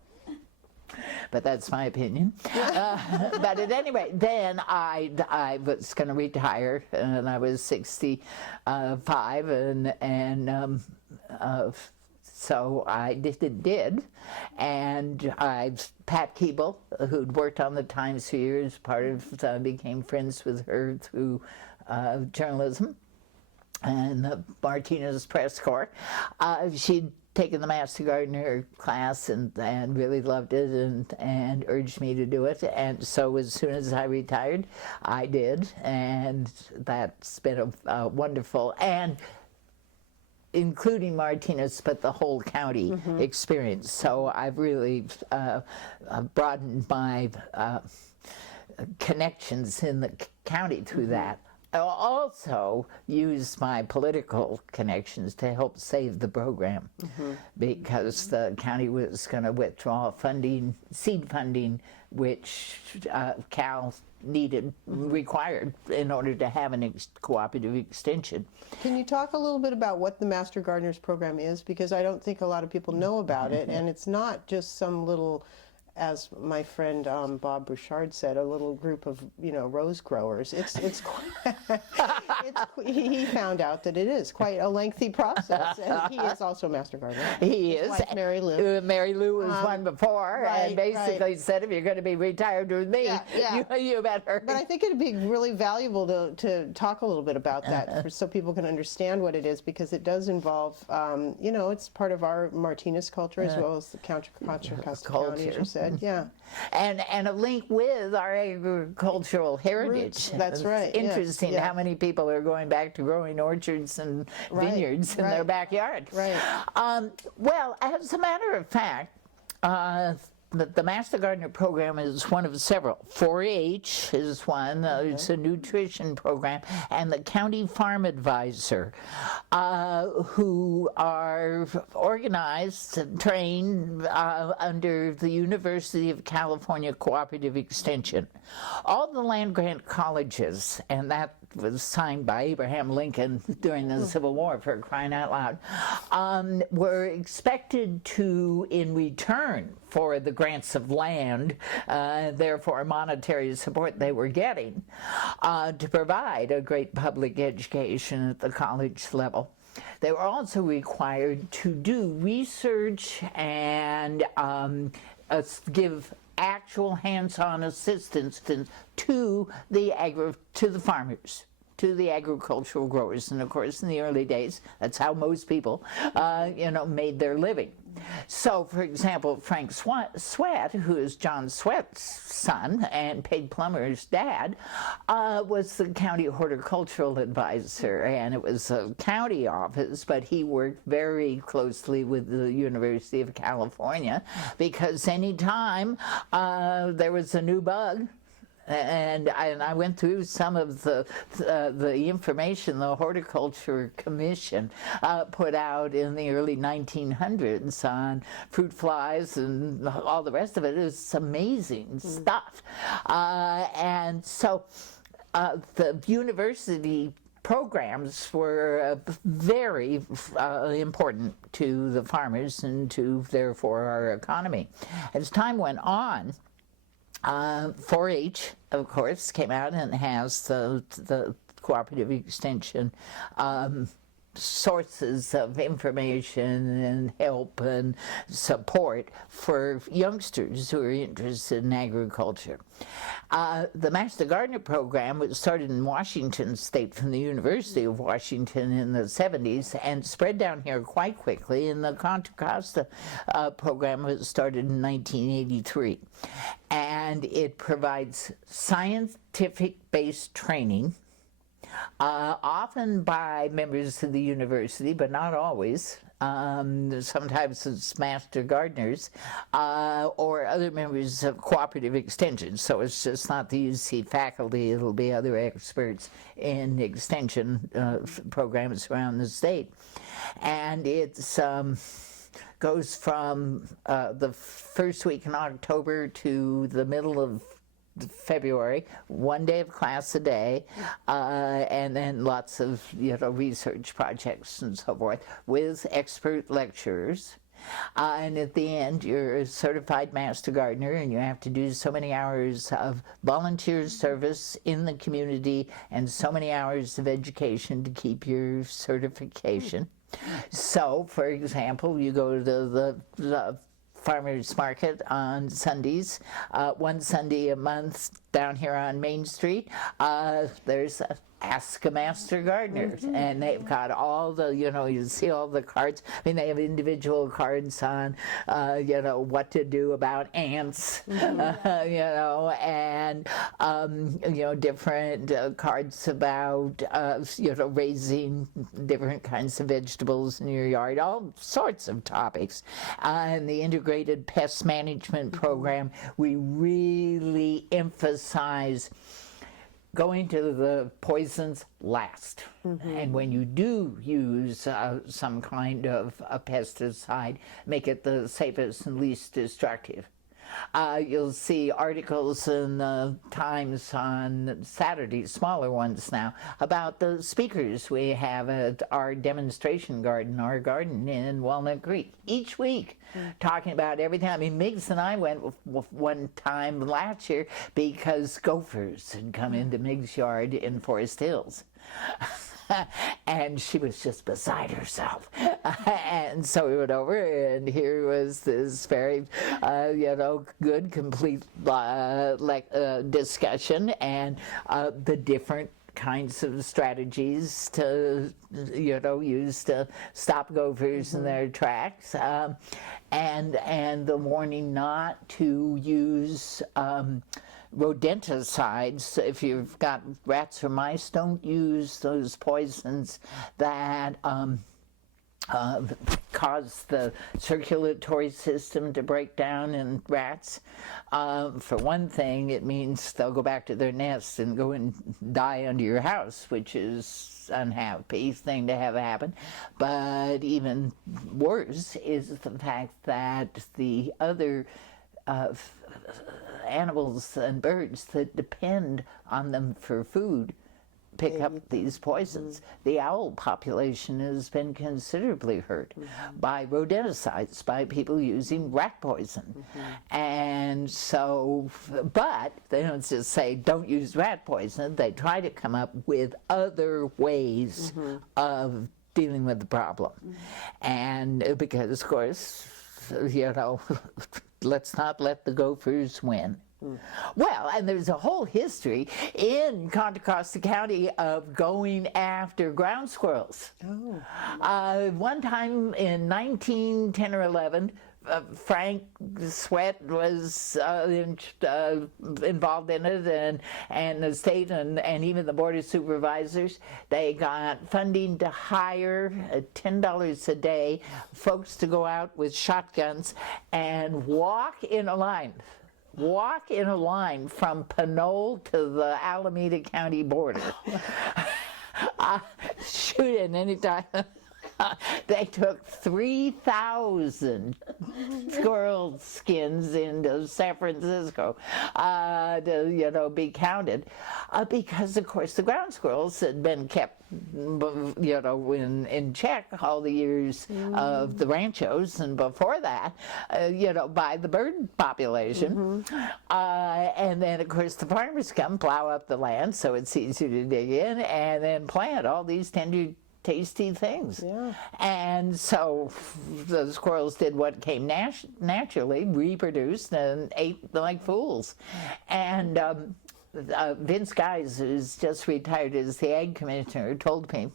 But that's my opinion. But at any rate, then I was going to retire, and I was 65, and so I did, and Pat Keeble, who'd worked on the Times for years, became friends with her through journalism and the Martinez Press Corps. She'd taken the Master Gardener class and really loved it and urged me to do it. And so as soon as I retired, I did. And that's been a wonderful, and including Martinez, but the whole county experience. So I've really broadened my connections in the county through that. I'll also use my political connections to help save the program, because the county was going to withdraw seed funding, which Cal required in order to have a cooperative extension. Can you talk a little bit about what the Master Gardeners program is? Because I don't think a lot of people know about it, and it's not just some little, as my friend Bob Bouchard said, a little group of rose growers. It's he found out that it is quite a lengthy process, and he is also a Master Gardener. He His is. wife, Mary Lou. Mary Lou was one before, and basically said, if you're going to be retired with me, you better. But I think it'd be really valuable to talk a little bit about that, so people can understand what it is, because it does involve, it's part of our Martinez culture as well as the Contra Costa County, as you said. Yeah, and a link with our agricultural heritage. Roots, that's right. It's interesting how many people are going back to growing orchards and vineyards in their backyard. Right. Well, as a matter of fact, the Master Gardener program is one of several. 4-H is one. It's a nutrition program, and the County Farm Advisor, who are organized and trained under the University of California Cooperative Extension. All the land-grant colleges, and that was signed by Abraham Lincoln during the Civil War, for crying out loud, were expected to, in return for the grants of land, therefore monetary support they were getting, to provide a great public education at the college level. They were also required to do research and give actual hands-on assistance to the farmers. to the agricultural growers. And of course, in the early days, that's how most people, made their living. So, for example, Frank Sweat, who is John Sweat's son and Peg Plummer's dad, was the county horticultural advisor, and it was a county office, but he worked very closely with the University of California, because anytime there was a new bug, and I went through some of the information the Horticulture Commission put out in the early 1900s on fruit flies and all the rest of it. It was amazing stuff. And so the university programs were very important to the farmers and to, therefore, our economy. As time went on, 4-H, of course, came out and has the cooperative extension sources of information and help and support for youngsters who are interested in agriculture. The Master Gardener program was started in Washington State from the University of Washington in the 70s and spread down here quite quickly, and the Contra Costa program was started in 1983. And it provides scientific-based training, often by members of the university, but not always. Sometimes it's master gardeners or other members of cooperative extension. So it's just not the UC faculty, it'll be other experts in extension programs around the state. And it's goes from the first week in October to the middle of February, 1 day of class a day, and then lots of research projects and so forth with expert lecturers. And at the end, you're a certified master gardener, and you have to do so many hours of volunteer service in the community and so many hours of education to keep your certification. So, for example, you go to the farmers market on Sundays, one Sunday a month down here on Main Street. There's Ask a Master Gardener, and they've got all the, you see all the cards. I mean, they have individual cards on, what to do about ants, and, different cards about, raising different kinds of vegetables in your yard, all sorts of topics. And the Integrated Pest Management Program, we really emphasize going to the poisons last. And when you do use some kind of a pesticide, make it the safest and least destructive. You'll see articles in the Times on Saturday, smaller ones now, about the speakers we have at our demonstration garden, our garden in Walnut Creek, each week, talking about everything. I mean, Miggs and I went one time last year because gophers had come into Miggs' yard in Forest Hills. And she was just beside herself. And so we went over, and here was this very, good, complete discussion, and the different kinds of strategies to, use to stop gophers in their tracks, and the warning not to use rodenticides. If you've got rats or mice, don't use those poisons that cause the circulatory system to break down in rats. For one thing, it means they'll go back to their nests and go and die under your house, which is unhappy thing to have happen. But even worse is the fact that the other animals and birds that depend on them for food pick up these poisons. The owl population has been considerably hurt by rodenticides, by people using rat poison. And so, but they don't just say don't use rat poison, they try to come up with other ways of dealing with the problem. And because, of course, let's not let the gophers win. Well, and there's a whole history in Contra Costa County of going after ground squirrels. One time in 1910 or 11, Frank Sweat was involved in it, and the state and even the Board of Supervisors. They got funding to hire $10 a day folks to go out with shotguns and walk in a line from Pinole to the Alameda County border. Shooting anytime. They took 3,000 squirrel skins into San Francisco to, be counted, because of course the ground squirrels had been kept, in check all the years of the ranchos and before that, by the bird population. And then of course the farmers come plow up the land so it's easier to dig in and then plant all these tender, tasty things. And so the squirrels did what came naturally, reproduced and ate like fools. And Vince Guys, who's just retired as the ag commissioner, told me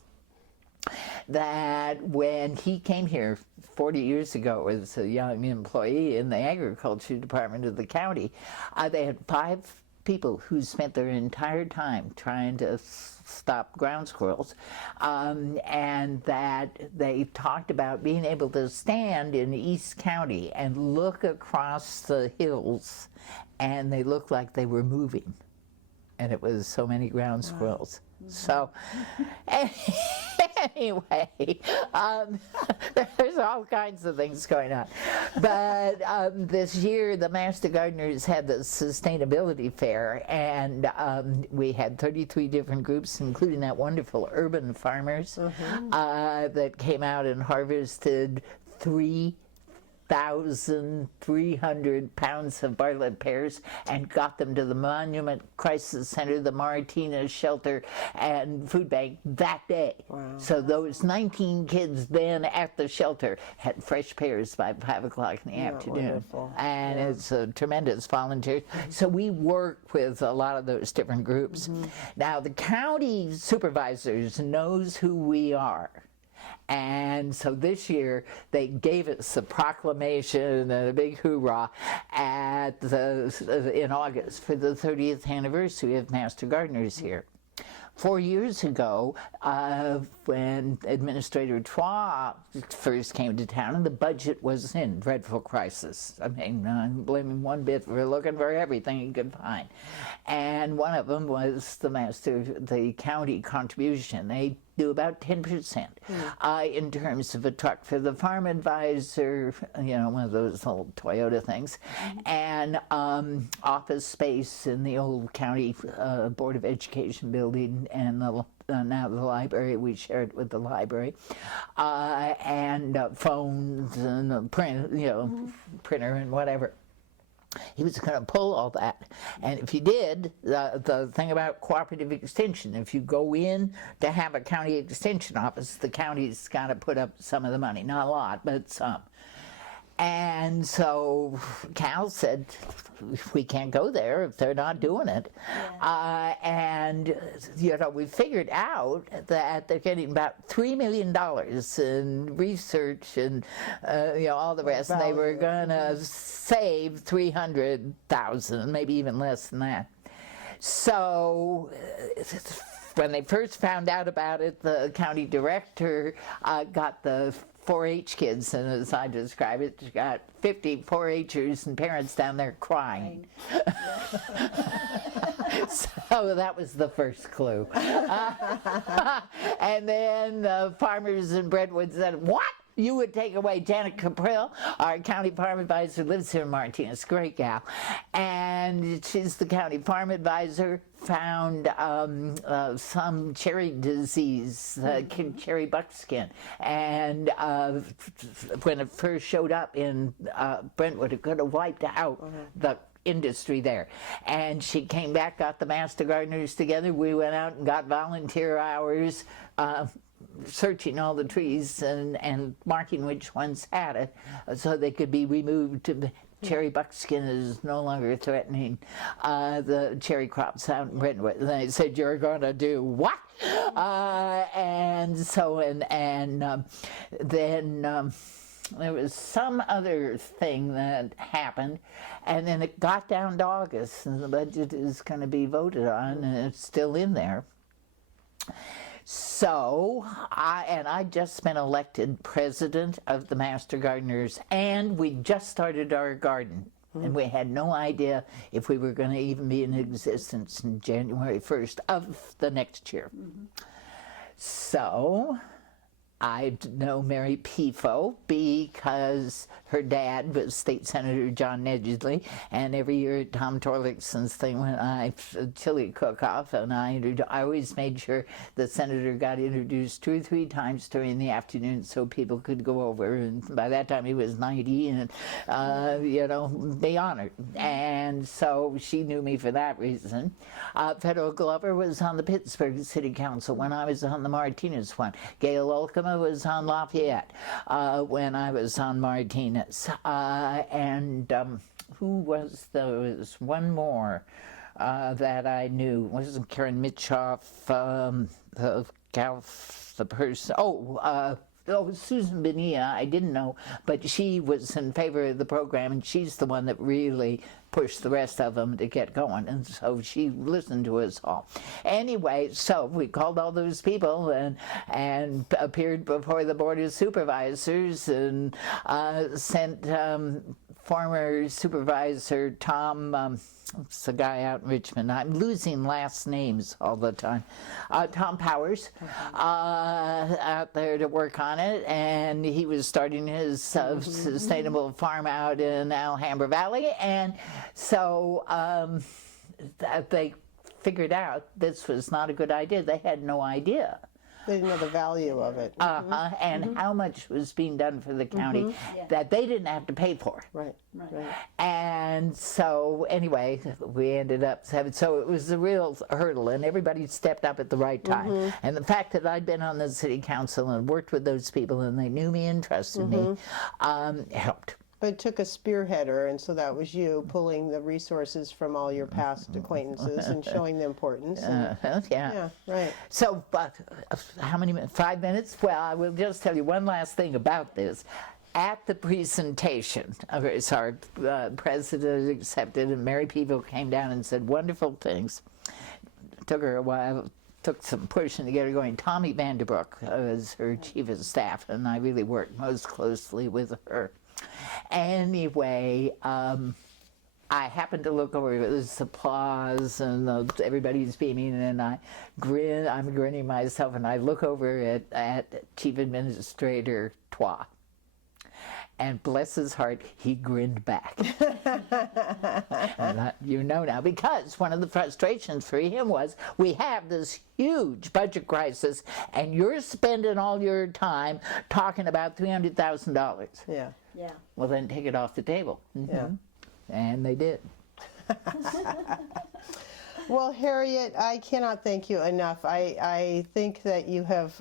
that when he came here 40 years ago as a young employee in the agriculture department of the county, they had 5 people who spent their entire time trying to stop ground squirrels, and that they talked about being able to stand in East County and look across the hills, and they looked like they were moving, and it was so many ground squirrels. So anyway, there's all kinds of things going on. But this year, the Master Gardeners had the Sustainability Fair, and we had 33 different groups, including that wonderful urban farmers that came out and harvested 3,300 pounds of bartlett pears and got them to the Monument Crisis Center, the Martinez shelter, and food bank that day. So those 19 kids then at the shelter had fresh pears by 5 o'clock in the afternoon. Wonderful. And it's a tremendous volunteer. So we work with a lot of those different groups. Now the county supervisors knows who we are. And so this year they gave us a proclamation and a big hoorah in August for the 30th anniversary of Master Gardeners here. 4 years ago, when Administrator Troy first came to town, and the budget was in dreadful crisis. I mean, I don't blame him one bit for looking for everything he could find. And one of them was the county contribution. They do about 10% in terms of a truck for the farm advisor, one of those old Toyota things, and office space in the old county Board of Education building, and now the library. We share it with the library, and phones and a printer and whatever. He was going to pull all that, and if you did, the thing about cooperative extension, if you go in to have a county extension office, the county's got to put up some of the money, not a lot, but some. And so Cal said, we can't go there if they're not doing it. And we figured out that they're getting about $3 million in research and all the rest. And they were going to save 300,000, maybe even less than that. So when they first found out about it, the county director got the 4-H kids, and as I describe it, you got 50 4-Hers and parents down there crying. So that was the first clue. And then the farmers in Brentwood said, "What? You would take away Janet Caprill, our county farm advisor, lives here in Martinez, great gal, and she's the county farm advisor, found some cherry disease, cherry buckskin, and when it first showed up in Brentwood, it could have wiped out the industry there. And she came back, got the Master Gardeners together, we went out and got volunteer hours, searching all the trees and marking which ones had it so they could be removed. Cherry buckskin is no longer threatening the cherry crops out in Brentwood. And they said, "You're going to do what?" And so, then there was some other thing that happened, and then it got down to August, and the budget is going to be voted on, and it's still in there. So, I just been elected president of the Master Gardeners, and we just started our garden. And we had no idea if we were going to even be in existence in January 1st of the next year. So, I know Mary Pifo because her dad was State Senator John Nedgley, and every year at Tom Torlickson's thing when chili cook-off, and I always made sure the senator got introduced 2 or 3 times during the afternoon so people could go over, and by that time he was 90 and, you know, be honored. And so she knew me for that reason. Federal Glover was on the Pittsburgh City Council when I was on the Martinez one. Gail Olkema was on Lafayette when I was on Martinez. Who was there was one more that I knew. Wasn't Karen Mitchoff, the person, Susan Bonilla, I didn't know, but she was in favor of the program, and she's the one that really pushed the rest of them to get going, and so she listened to us all. Anyway, so we called all those people and appeared before the Board of Supervisors and sent former Supervisor Tom, it's the guy out in Richmond. I'm losing last names all the time. Tom Powers out there to work on it, and he was starting his sustainable farm out in Alhambra Valley, and so they figured out this was not a good idea. They had no idea. They didn't know the value of it. And how much was being done for the county that they didn't have to pay for. Right. And so anyway, we ended up having, so it was a real hurdle, and everybody stepped up at the right time. And the fact that I'd been on the city council and worked with those people and they knew me and trusted me helped. But it took a spearheader, and so that was you pulling the resources from all your past acquaintances and showing the importance. And, yeah, right. So, but how many minutes? 5 minutes? Well, I will just tell you one last thing about this. At the presentation, our president accepted, and Mary Pifo came down and said wonderful things. It took her a while. Took some pushing to get her going. Tommy Vanderbrook was her chief of staff, and I really worked most closely with her. Anyway, I happened to look over, it was applause and everybody's beaming, and I'm grinning myself, and I look over at Chief Administrator Twa. And bless his heart, he grinned back. And you know now, because one of the frustrations for him was, we have this huge budget crisis, and you're spending all your time talking about $300,000. Yeah. Well, then take it off the table. Yeah. And they did. Well, Harriett, I cannot thank you enough. I think that you have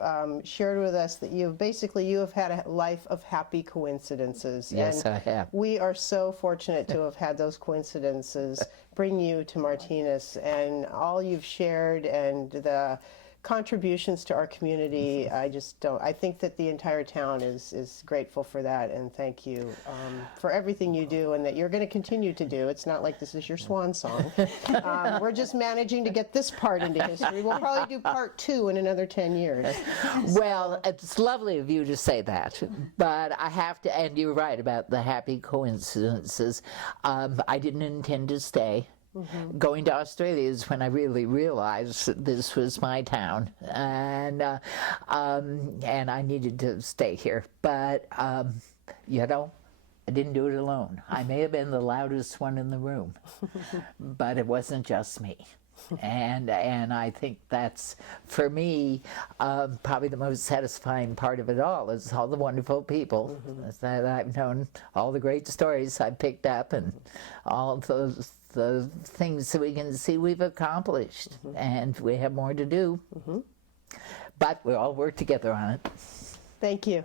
shared with us that you have had a life of happy coincidences. Yes, and I have. We are so fortunate to have had those coincidences bring you to Martinez, and all you've shared and the contributions to our community. I think that the entire town is grateful for that, and thank you for everything you do and that you're going to continue to do. It's not like this is your swan song. We're just managing to get this part into history. We'll probably do part 2 in another 10 years. Well, it's lovely of you to say that, but I have to, and you're right about the happy coincidences. I didn't intend to stay. Going to Australia is when I really realized that this was my town, and I needed to stay here. But you know, I didn't do it alone. I may have been the loudest one in the room, but it wasn't just me. And I think that's, for me, probably the most satisfying part of it all is all the wonderful people that I've known, all the great stories I've picked up, and all the things that we can see we've accomplished, and we have more to do. but we all work together on it. Thank you.